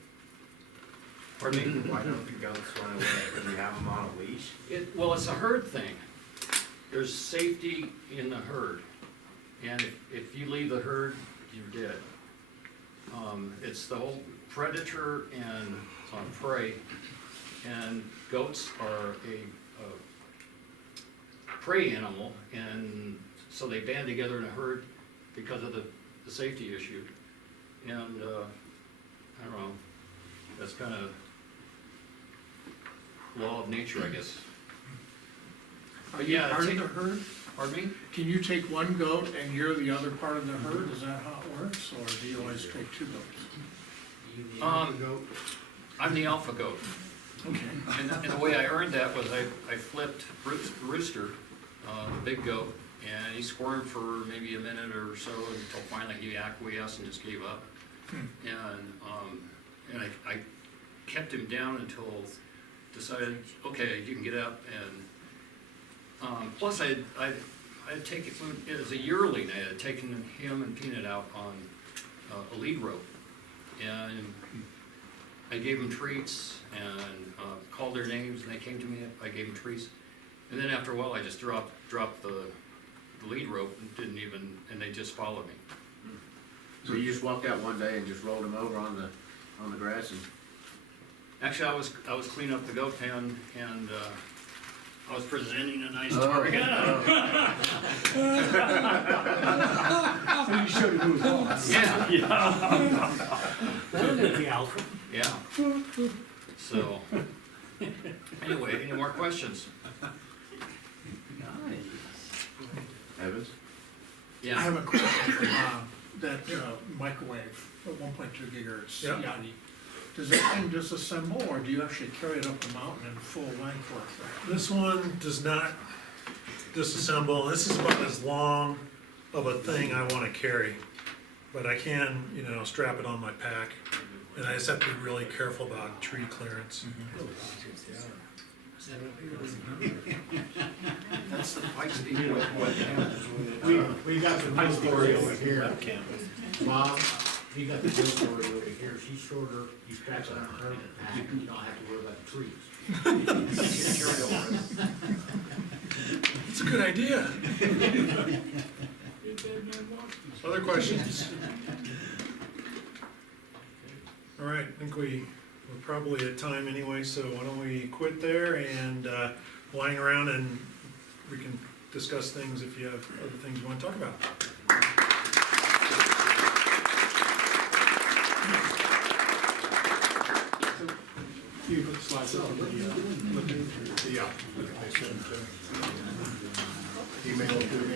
Pardon me? Why don't the goats run away? Do you have them on a leash? Well, it's a herd thing. There's safety in the herd. And if you leave the herd, you're dead. It's the whole predator and prey. And goats are a prey animal, and so they band together in a herd because of the safety issue. And, I don't know, that's kind of law of nature, I guess. But yeah, Part of the herd? Pardon me? Can you take one goat and you're the other part of the herd? Is that how it works? Or do you always take two goats? I'm the alpha goat. Okay. And the way I earned that was I flipped Rooster, the big goat, and he squirmed for maybe a minute or so until finally he acquiesced and just gave up. And I kept him down until decided, okay, you can get up. And plus I'd taken, it was a yearling, I had taken him and Peanut out on a lead rope. And I gave them treats and called their names, and they came to me. I gave them treats, and then after a while, I just dropped the lead rope and didn't even, and they just followed me. So you just walked out one day and just rolled them over on the grass and? Actually, I was cleaning up the goat pen, and I was presenting a nice Oh, target. So you showed him who was boss. Yeah, That'll make the alpha. yeah. So, anyway, any more questions? Evans? Yeah. I have a question for that microwave at 1.2 gigahertz Yeah. Yagi. Does that thing disassemble, or do you actually carry it up the mountain in full length like that? This one does not disassemble. This is about as long of a thing I wanna carry. But I can, strap it on my pack, and I just have to be really careful about tree clearance. That's the pipes. We got the real story over here. Mom, you got the real story over here. She's shorter, you strap it on her back, you don't have to worry about the trees. It's a good idea. Other questions? All right, I think we're probably at time anyway, so why don't we quit there and lying around, and we can discuss things if you have other things you want to talk about. You put the slides up on the, Yeah. email to me.